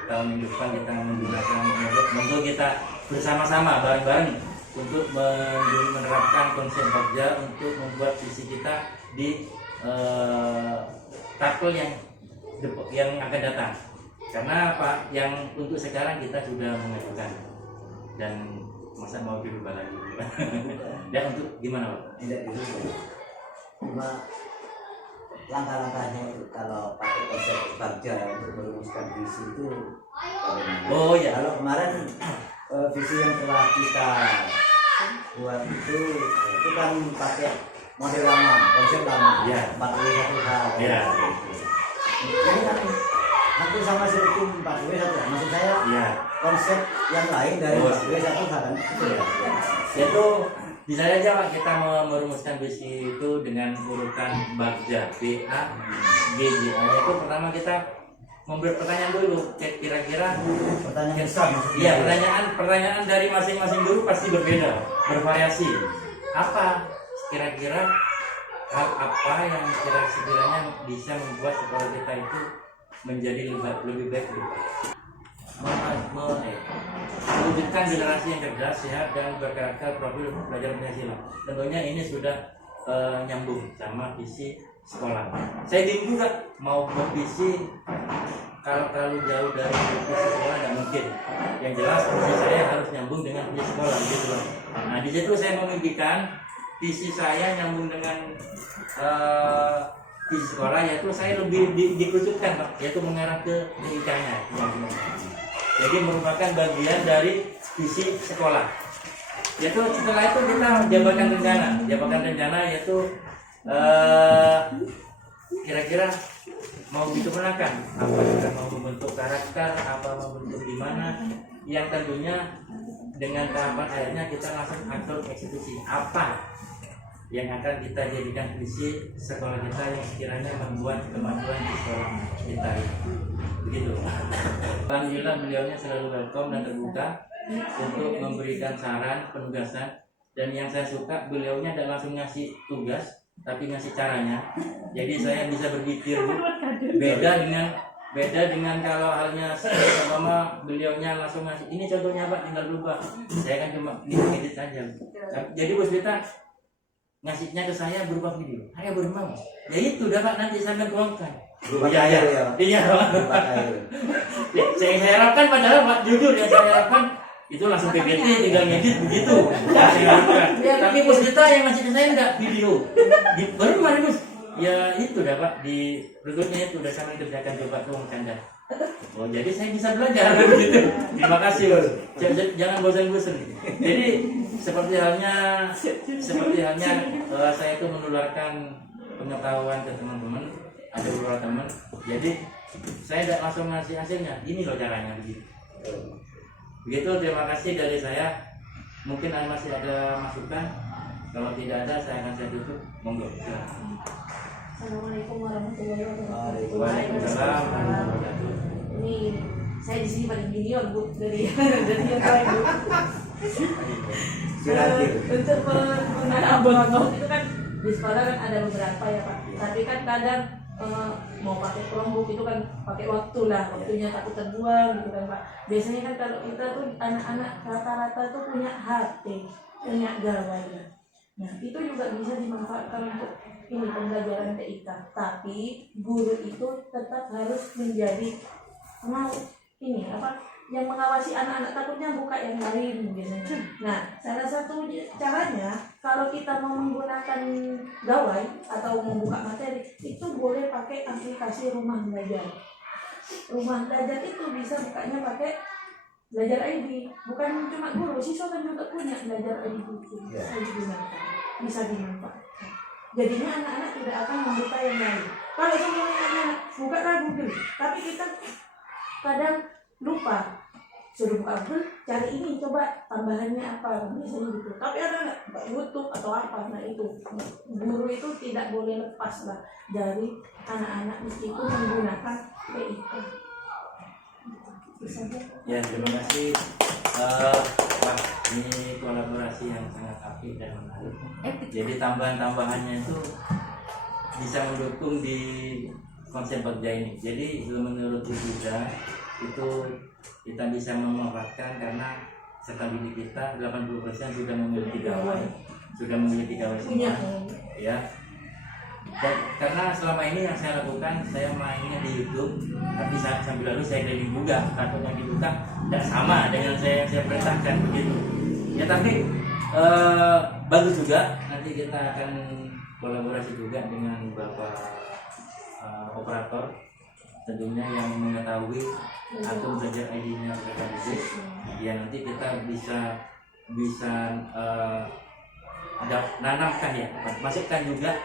tahun minggu depan, kita menggunakan monggo kita bersama-sama bareng-bareng untuk menerapkan konsep Bagja untuk membuat visi kita di takul yang akan datang. Karena Pak, yang untuk sekarang kita sudah mengajukan dan masa mau dirubah lagi. Dan untuk gimana Pak? Tidak dirubah, cuma langkah-langkahnya itu kalau pakai konsep Bagja untuk merumuskan visi itu bagaimana? Oh ya. Kalau kemarin visi yang telah kita buat itu kan pakai model lama, konsep lama, Ya. 41 hal. Ya. Ini kan hampir sama seperti 41. Maksud saya Ya. konsep yang lain dari Oh, 41 hal kan? Itu bisa saja Pak kita merumuskan visi itu dengan urutan Bagja, B A G J A. Itu pertama kita memberi pertanyaan dulu, kira-kira Pertanyaan besar maksudnya. iya, pertanyaan dari masing-masing guru pasti berbeda, bervariasi. Apa kira-kira hal apa yang sekiranya bisa membuat sekolah kita itu menjadi lebih baik mewujudkan generasi yang cerdas, sehat dan berkarakter profil pelajar Pancasila. Tentunya ini sudah nyambung sama visi sekolah. Saya bingung juga mau bervisi kalau terlalu jauh dari visi sekolah nggak mungkin. Yang jelas visi saya harus nyambung dengan visi sekolah gitu loh. Nah di situ saya memimpikan visi saya nyambung dengan visi sekolah, yaitu saya lebih dikerucutkan Pak, yaitu mengarah ke TIK-nya. Jadi merupakan bagian dari visi sekolah. Yaitu setelah itu kita jabarkan rencana yaitu kira-kira mau disempurnakan, apa kita mau membentuk karakter, apa membentuk gimana, yang tentunya dengan tahapan akhirnya kita langsung atur eksekusi apa yang akan kita jadikan visi sekolah kita yang sekiranya membuat kemajuan di sekolah kita ini. Begitu. Alhamdulillah beliaunya selalu welcome dan terbuka untuk memberikan saran, penugasan, dan yang saya suka beliaunya tidak langsung ngasih tugas tapi ngasih caranya. Jadi saya bisa berpikir beda dengan kalau halnya sama beliaunya langsung ngasih ini contohnya Pak, tinggal berubah. Saya kan cuma ngedit saja. Jadi bos kita ngasihnya ke saya berupa video. Saya bermau. Ya itu dapat nanti sampai keluarkan. Berubah air ya. Iya. Berubah air. Saya harapkan padahal Pak jujur yang saya harapkan itu langsung PPT tinggal ngedit begitu. Saya harapkan. Tapi bos kita yang ngasih ke saya enggak video. Baru kemarin bos. Ya itu dapat di berikutnya itu udah sama dikerjakan coba tuh canda. Oh jadi saya bisa belajar begitu. Terima kasih bos. Jangan bosan-bosan. Jadi seperti halnya saya itu menularkan pengetahuan ke teman-teman, ada beberapa teman. Jadi saya tidak langsung ngasih hasilnya. Ini loh caranya begitu. Begitu, terima kasih dari saya. Mungkin masih ada masukan. Kalau tidak ada saya akan tutup. Monggo. Assalamualaikum warahmatullahi wabarakatuh. Waalaikumsalam warahmatullahi wabarakatuh. Ini saya di sini paling junior Bu dari yang lain Bu. Untuk penggunaan abon itu kan di sekolah kan ada beberapa ya Pak. Tapi kan kadang mau pakai Chromebook itu kan pakai waktu lah, waktunya takut terbuang gitu kan Pak. Biasanya kan kalau kita tuh anak-anak rata-rata tuh punya HP, punya gawai. Nah itu juga bisa dimanfaatkan untuk ini pembelajaran TIK. Tapi guru itu tetap harus menjadi ini apa yang mengawasi anak-anak, takutnya buka yang lain biasanya. Nah, salah satu caranya kalau kita mau menggunakan gawai atau membuka materi itu boleh pakai aplikasi Rumah Belajar. Rumah Belajar itu bisa bukanya pakai Belajar ID. Bukan cuma guru, siswa kan juga punya Belajar ID itu. Bisa dimanfaatkan. Jadinya anak-anak tidak akan membuka yang lain. Kalau semuanya anak buka Google, tapi kita kadang lupa suruh buka Google, cari ini, coba tambahannya apa, biasanya gitu. Tapi ada YouTube atau apa, nah itu guru itu tidak boleh lepas lah dari anak-anak meskipun menggunakan PIK. Ya, terima kasih. Wah, ini kolaborasi yang sangat apik dan menarik. Jadi tambahan-tambahannya itu bisa mendukung di konsep Bagja ini. Jadi menurut kita itu kita bisa memanfaatkan karena serta didik kita 80% sudah memiliki gawai semua, ya. Dan karena selama ini yang saya lakukan, saya mainnya di YouTube, tapi sambil lalu saya keliling juga, takutnya dibuka tidak sama dengan saya perintahkan begitu. Ya tapi bagus juga, nanti kita akan kolaborasi juga dengan Bapak operator, tentunya yang mengetahui akun belajar ID-nya mereka bisnis. Ya nanti kita bisa nanamkan ya, masukkan juga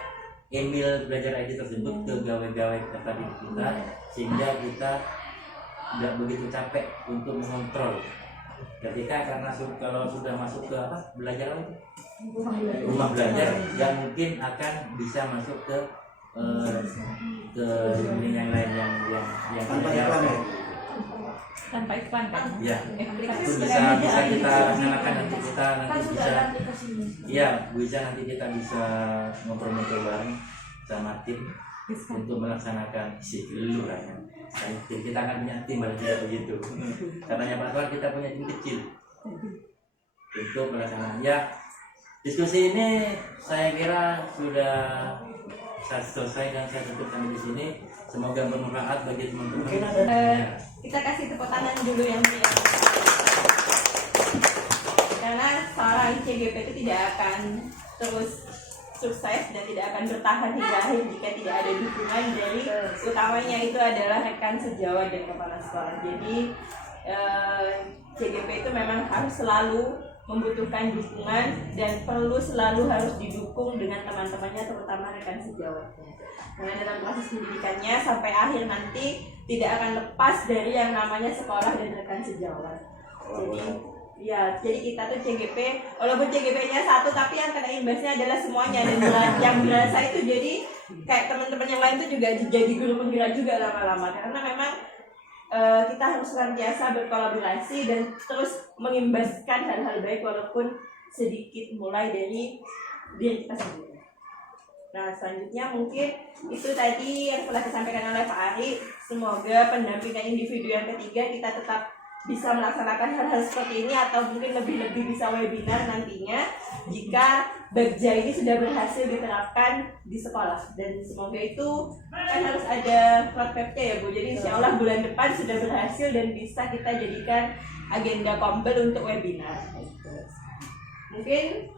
email belajar ID tersebut ke gawai-gawai peserta didik kita, sehingga kita tidak begitu capek untuk mengontrol ketika karena kalau sudah masuk ke belajar rumah belajar, dan mungkin akan bisa masuk ke dunia yang lain yang tanpa iklan kan? Ya, itu bisa kita laksanakan, nanti kita nanti kita bisa ngobrol-ngobrol bareng sama tim untuk melaksanakan dulu lah ya. Kita akan punya tim, malah tidak begitu. Katanya Pak Tuan, kita punya tim kecil untuk melaksanakan. Ya, diskusi ini saya kira sudah selesai dan saya tutup sampai di sini. Semoga bermanfaat bagi teman-teman. Kita kasih tepuk tangan dulu yang meriah. Karena seorang CGP itu tidak akan terus sukses dan tidak akan bertahan hingga akhir jika tidak ada dukungan dari utamanya itu adalah rekan sejawat dan kepala sekolah. Jadi CGP itu memang harus selalu membutuhkan dukungan dan perlu selalu harus didukung dengan teman-temannya, terutama rekan sejawatnya. Karena dalam proses pendidikannya sampai akhir nanti tidak akan lepas dari yang namanya sekolah dan rekan sejawat. Jadi kita tuh CGP, walaupun CGP-nya satu, tapi yang kena imbasnya adalah semuanya, dan yang berasa itu jadi kayak teman-teman yang lain tuh juga jadi guru penggerak juga lama-lama, karena memang kita harus senantiasa berkolaborasi dan terus mengimbaskan hal-hal baik walaupun sedikit, mulai dari diri kita sendiri. Nah, selanjutnya mungkin itu tadi yang telah disampaikan oleh Pak Ari. Semoga pendampingan individu yang ketiga kita tetap bisa melaksanakan hal-hal seperti ini, atau mungkin lebih-lebih bisa webinar nantinya jika Bagja ini sudah berhasil diterapkan di sekolah. Dan semoga itu kan harus ada roadmap-nya ya Bu. Jadi insya Allah bulan depan sudah berhasil dan bisa kita jadikan agenda kompel untuk webinar. Mungkin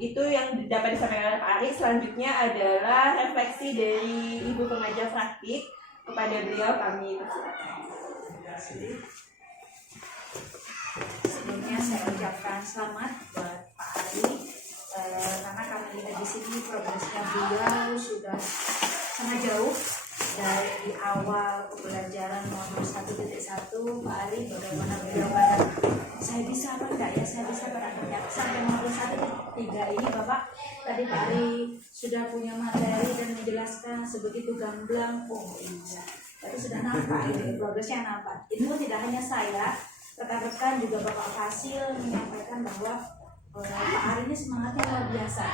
itu yang dapat disampaikan oleh Pak Ari. Selanjutnya adalah refleksi dari Ibu Pengajar Praktik. Kepada beliau kami persilakan. Sebelumnya saya ucapkan selamat buat Pak Ari, karena kami lihat di sini progresnya beliau sudah sangat jauh dari awal pembelajaran nomor 1.1. Pak Ari, bagaimana beliau pada saya bisa apa enggak ya, saya bisa pada ternyata sampai nomor 1.3 ini Bapak tadi Pak Ari sudah punya materi dan menjelaskan sebegitu gamblang. Oh iya, tapi sudah nampak ini progresnya nampak. Itu tidak hanya saya, rekan-rekan juga Bapak Fasil menyampaikan bahwa Pak Ari ini semangatnya luar biasa.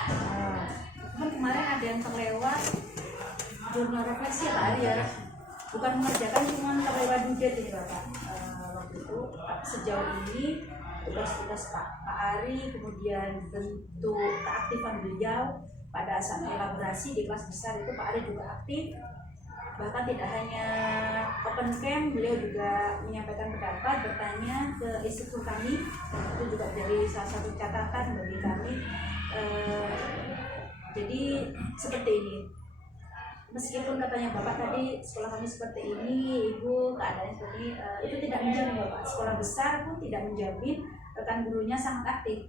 Kan kemarin ada yang terlewat jurnal refleksi ya Pak Ari ya, bukan mengerjakan cuma terlewat dujet ini Bapak. Waktu itu sejauh ini tugas-tugas Pak Ari, kemudian bentuk keaktifan beliau pada saat elaborasi di kelas besar itu Pak Ari juga aktif. Bahkan tidak hanya open camp, beliau juga menyampaikan pendapat, bertanya ke instruktur kami. Itu juga jadi salah satu catatan bagi kami. Jadi seperti ini, meskipun katanya Bapak tadi sekolah kami seperti ini, Ibu keadaannya seperti ini, itu tidak menjamin Bapak. Sekolah besar pun tidak menjamin, rekan gurunya sangat aktif,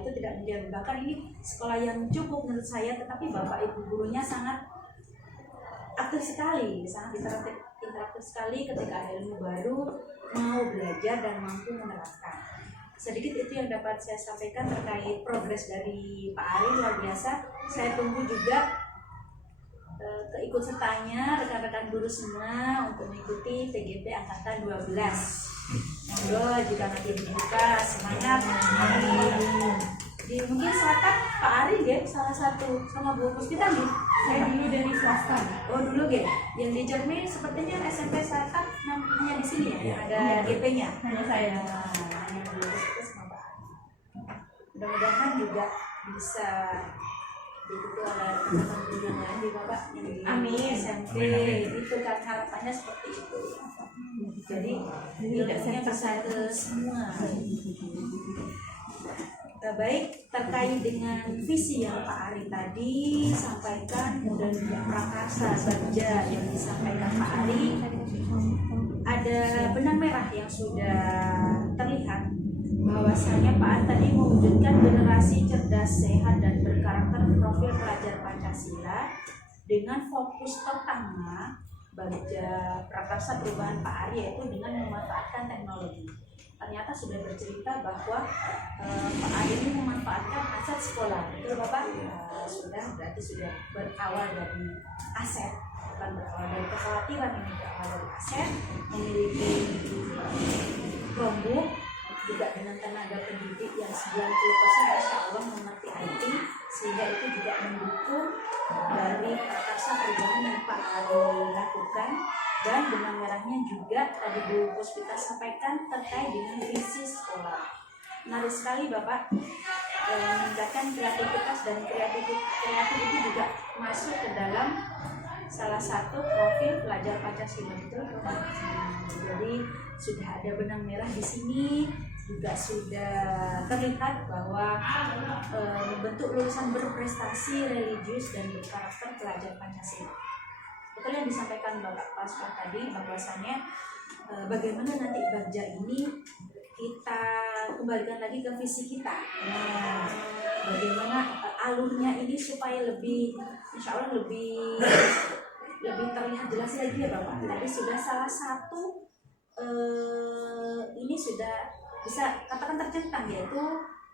itu tidak menjamin. Bahkan ini sekolah yang cukup menurut saya, tetapi Bapak Ibu gurunya sangat aktif sekali, sangat interaktif sekali ketika ada ilmu baru, mau belajar dan mampu menerapkan. Sedikit itu yang dapat saya sampaikan terkait progres dari Pak Ari, luar biasa. Saya tunggu juga keikutsertanya rekan-rekan guru semua untuk mengikuti TGP Angkatan 12. Monggo jika nanti dibuka, semangat. Di mungkin selatan Pak Ari ya, salah satu sama Bu Puspita nih. Saya dulu dari swasta. Oh dulu ya, yang di Cermin sepertinya SMP Selatan namanya di sini ya, Iya. ada GP-nya. Hanya saya. Hanya dulu sama Pak Ari. Mudah-mudahan juga bisa diikuti oleh teman-teman guru yang lain di Bapak yang di Amin. SMP. Itu kan harapannya seperti itu. Jadi Tidak ilmunya bisa ke semua. Baik, terkait dengan visi yang Pak Ari tadi sampaikan dan juga prakarsa saja yang disampaikan Pak Ari, ada benang merah yang sudah terlihat bahwasanya Pak Ari tadi mewujudkan generasi cerdas, sehat, dan berkarakter profil pelajar Pancasila dengan fokus pertama Bagja Prakarsa perubahan Pak Ari yaitu dengan memanfaatkan teknologi. Ternyata sudah bercerita bahwa Pak Ari ini memanfaatkan aset sekolah, betul Bapak? Sudah, berarti sudah berawal dari aset, bukan berawal dari kekhawatiran, ini berawal dari aset, memiliki Chromebook, juga dengan tenaga pendidik yang 90% insya Allah mengerti IT, sehingga itu juga mendukung dari prakarsa perubahan yang Pak Ari lakukan. Dan benang merahnya juga tadi Bu Puspita sampaikan terkait dengan visi sekolah. Menarik sekali Bapak, meningkatkan kreativitas dan kreativiti juga masuk ke dalam salah satu profil pelajar Pancasila, betul Bapak. Jadi sudah ada benang merah di sini, juga sudah terlihat bahwa membentuk lulusan berprestasi, religius, dan berkarakter pelajar Pancasila. Betul yang disampaikan Bapak Pasca tadi, bahwasanya bagaimana nanti Bagja ini kita kembalikan lagi ke visi kita. Nah, bagaimana alurnya ini supaya lebih, insya Allah lebih terlihat jelas lagi ya Bapak. Tadi sudah salah satu ini sudah bisa katakan tercentang, yaitu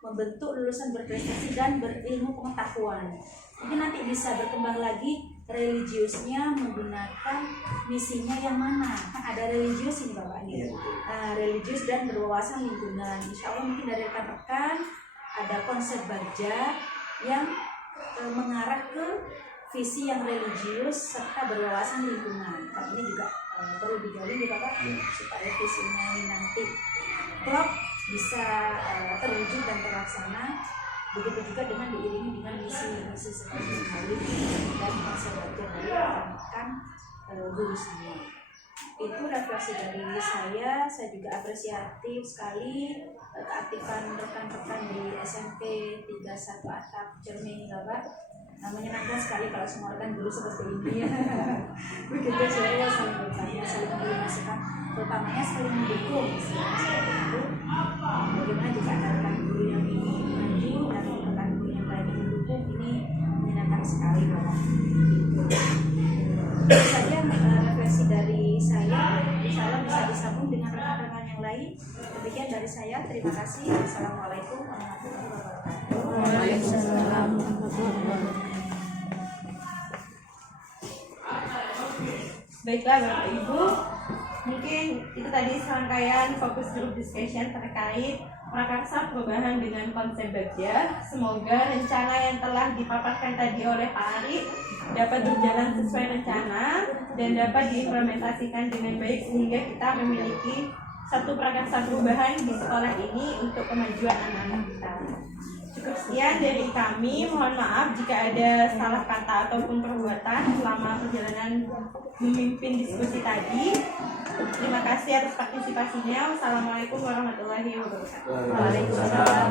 membentuk lulusan berprestasi dan berilmu pengetahuan. Mungkin nanti bisa berkembang lagi religiusnya menggunakan misinya yang mana. Kan ada religius ini Bapak ini. Religius dan berwawasan lingkungan. Insya Allah mungkin dari rekan-rekan ada konsep Bagja yang mengarah ke visi yang religius serta berwawasan lingkungan. Tapi ini juga perlu digali ya Bapak, supaya visinya ini nanti klop bisa terwujud dan terlaksana. Begitu juga dengan diiringi dengan misi seperti sekali dan konsep Bagja dari rekan-rekan guru semua. Itu refleksi dari saya juga apresiatif sekali keaktifan rekan-rekan di SMP 31 Atap Cermin Bapak. Menyenangkan sekali kalau semua rekan guru seperti ini. Begitu saya saling bertanya, saling memberi masukan, terutamanya saling mendukung. Seperti itu. Bagaimana jika ada rekan guru yang ingin maju dan rekan guru yang lain ingin mendukung, ini menyenangkan sekali Bapak. Itu saja refleksi dari saya. Insya Allah bisa disambung dengan rekan-rekan yang lain. Demikian dari saya. Terima kasih. Assalamualaikum warahmatullahi wabarakatuh. Waalaikumsalam. Baiklah Bapak Ibu, mungkin itu tadi serangkaian fokus group discussion terkait prakarsa perubahan dengan konsep Bagja. Semoga rencana yang telah dipaparkan tadi oleh Pak Ari dapat berjalan sesuai rencana dan dapat diimplementasikan dengan baik sehingga kita memiliki satu prakarsa perubahan di sekolah ini untuk kemajuan anak-anak kita. Cukup sekian dari kami, mohon maaf jika ada salah kata ataupun perbuatan selama perjalanan memimpin diskusi tadi. Terima kasih atas partisipasinya. Wassalamualaikum warahmatullahi wabarakatuh. Waalaikumsalam.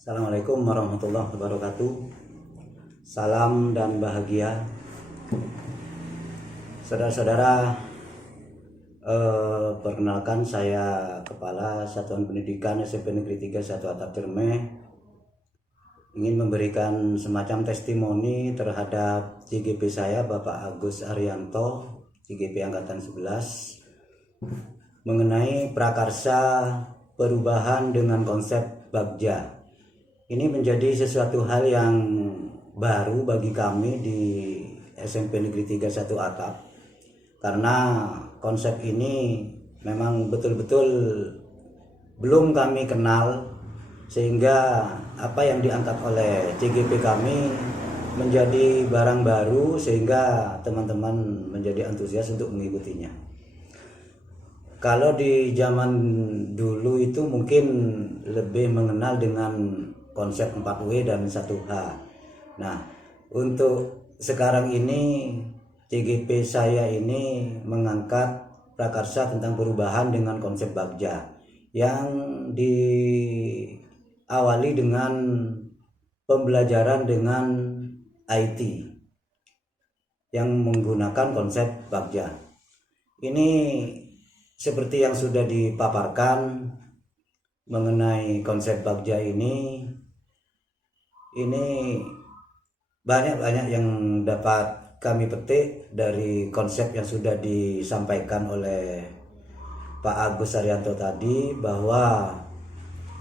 Assalamualaikum warahmatullahi wabarakatuh. Salam dan bahagia. Saudara-saudara, perkenalkan saya Kepala Satuan Pendidikan SMP Negeri 31 Atap Cermai ingin memberikan semacam testimoni terhadap CGP saya, Bapak Agus Arianto, CGP Angkatan 11, mengenai prakarsa perubahan dengan konsep Bagja. Ini menjadi sesuatu hal yang baru bagi kami di SMP Negeri 31 Atap, karena konsep ini memang betul-betul belum kami kenal, sehingga apa yang diangkat oleh CGP kami menjadi barang baru sehingga teman-teman menjadi antusias untuk mengikutinya. Kalau di zaman dulu itu mungkin lebih mengenal dengan konsep 4W dan 1H. Nah, untuk sekarang ini CGP saya ini mengangkat prakarsa tentang perubahan dengan konsep Bagja yang diawali dengan pembelajaran dengan IT yang menggunakan konsep Bagja. Ini seperti yang sudah dipaparkan mengenai konsep Bagja ini banyak yang dapat kami petik dari konsep yang sudah disampaikan oleh Pak Agus Arianto tadi, bahwa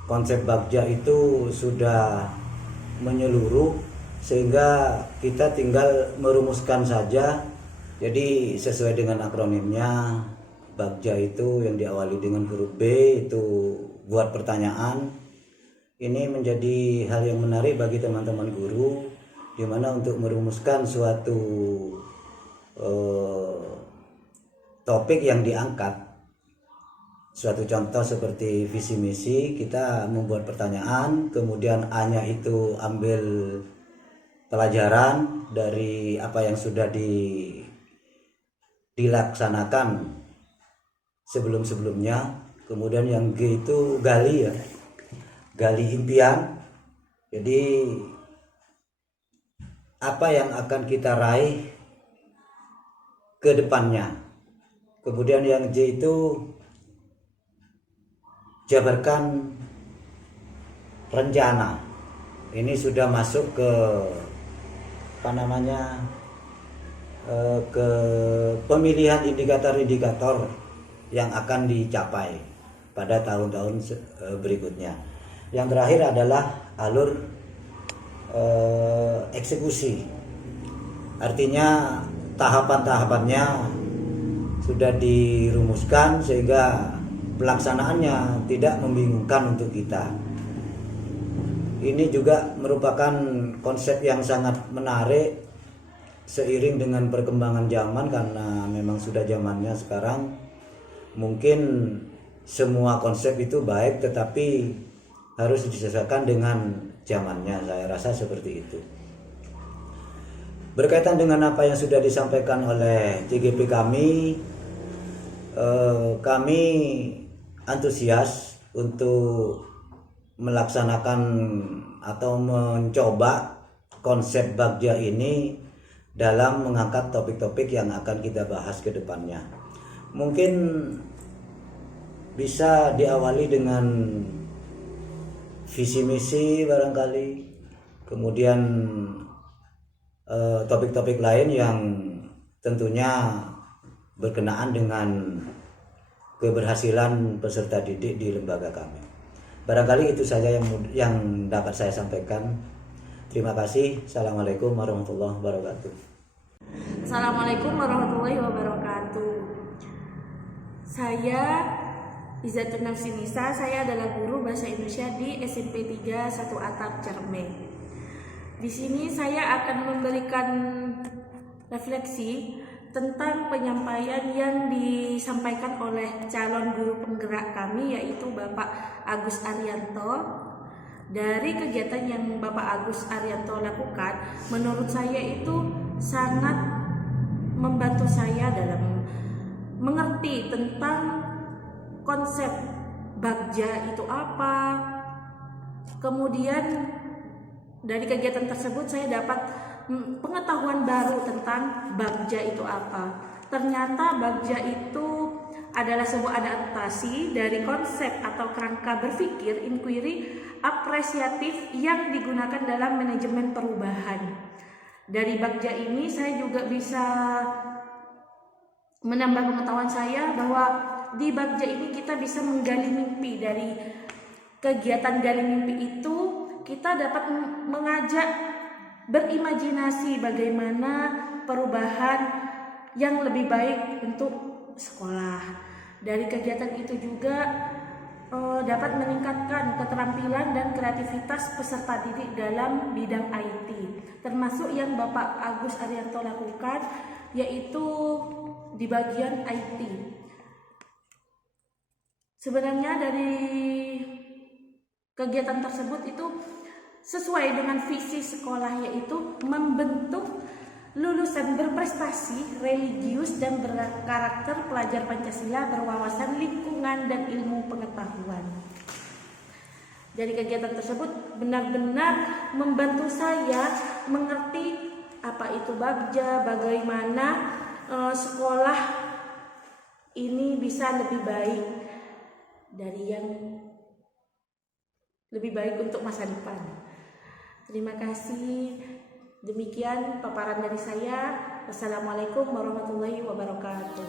konsep Bagja itu sudah menyeluruh sehingga kita tinggal merumuskan saja. Jadi sesuai dengan akronimnya, Bagja itu yang diawali dengan huruf B itu buat pertanyaan. Ini menjadi hal yang menarik bagi teman-teman guru, di mana untuk merumuskan suatu topik yang diangkat, suatu contoh seperti visi misi, kita membuat pertanyaan, kemudian A-nya itu ambil pelajaran dari apa yang sudah dilaksanakan sebelum-sebelumnya. Kemudian yang G itu gali impian. Jadi apa yang akan kita raih ke depannya. Kemudian yang J itu jabarkan rencana. Ini sudah masuk ke ke pemilihan indikator-indikator yang akan dicapai pada tahun-tahun berikutnya. Yang terakhir adalah alur eksekusi. Artinya tahapan-tahapannya sudah dirumuskan sehingga pelaksanaannya tidak membingungkan untuk kita. Ini juga merupakan konsep yang sangat menarik seiring dengan perkembangan zaman, karena memang sudah zamannya sekarang. Mungkin semua konsep itu baik, tetapi harus disesuaikan dengan zamannya. Saya rasa seperti itu. Berkaitan dengan apa yang sudah disampaikan oleh CGP kami antusias untuk melaksanakan atau mencoba konsep Bagja ini dalam mengangkat topik-topik yang akan kita bahas ke depannya. Mungkin bisa diawali dengan visi misi barangkali, kemudian topik-topik lain yang tentunya berkenaan dengan keberhasilan peserta didik di lembaga kami. Barangkali itu saja yang dapat saya sampaikan. Terima kasih. Assalamualaikum warahmatullahi wabarakatuh. Assalamualaikum warahmatullahi wabarakatuh. Saya Izzatun Nafsinisa, saya adalah guru bahasa Indonesia di SMP 3 1 Atap Cerme. Di sini saya akan memberikan refleksi tentang penyampaian yang disampaikan oleh calon guru penggerak kami, yaitu Bapak Agus Arianto. Dari kegiatan yang Bapak Agus Arianto lakukan, menurut saya itu sangat membantu saya dalam mengerti tentang konsep Bagja itu apa. Kemudian dari kegiatan tersebut saya dapat pengetahuan baru tentang Bagja itu apa. Ternyata Bagja itu adalah sebuah adaptasi dari konsep atau kerangka berpikir inquiry apresiatif yang digunakan dalam manajemen perubahan. Dari Bagja ini saya juga bisa menambah pengetahuan saya bahwa di Bagja ini kita bisa menggali mimpi. Dari kegiatan gali mimpi itu kita dapat mengajak berimajinasi bagaimana perubahan yang lebih baik untuk sekolah. Dari kegiatan itu juga dapat meningkatkan keterampilan dan kreativitas peserta didik dalam bidang IT, termasuk yang Bapak Agus Arianto lakukan, yaitu di bagian IT. Sebenarnya dari kegiatan tersebut itu sesuai dengan visi sekolah, yaitu membentuk lulusan berprestasi, religius, dan berkarakter pelajar Pancasila berwawasan lingkungan dan ilmu pengetahuan. Dari kegiatan tersebut benar-benar membantu saya mengerti apa itu Bagja, bagaimana sekolah ini bisa lebih baik dari yang lebih baik untuk masa depan. Terima kasih. Demikian paparan dari saya. Wassalamualaikum warahmatullahi wabarakatuh.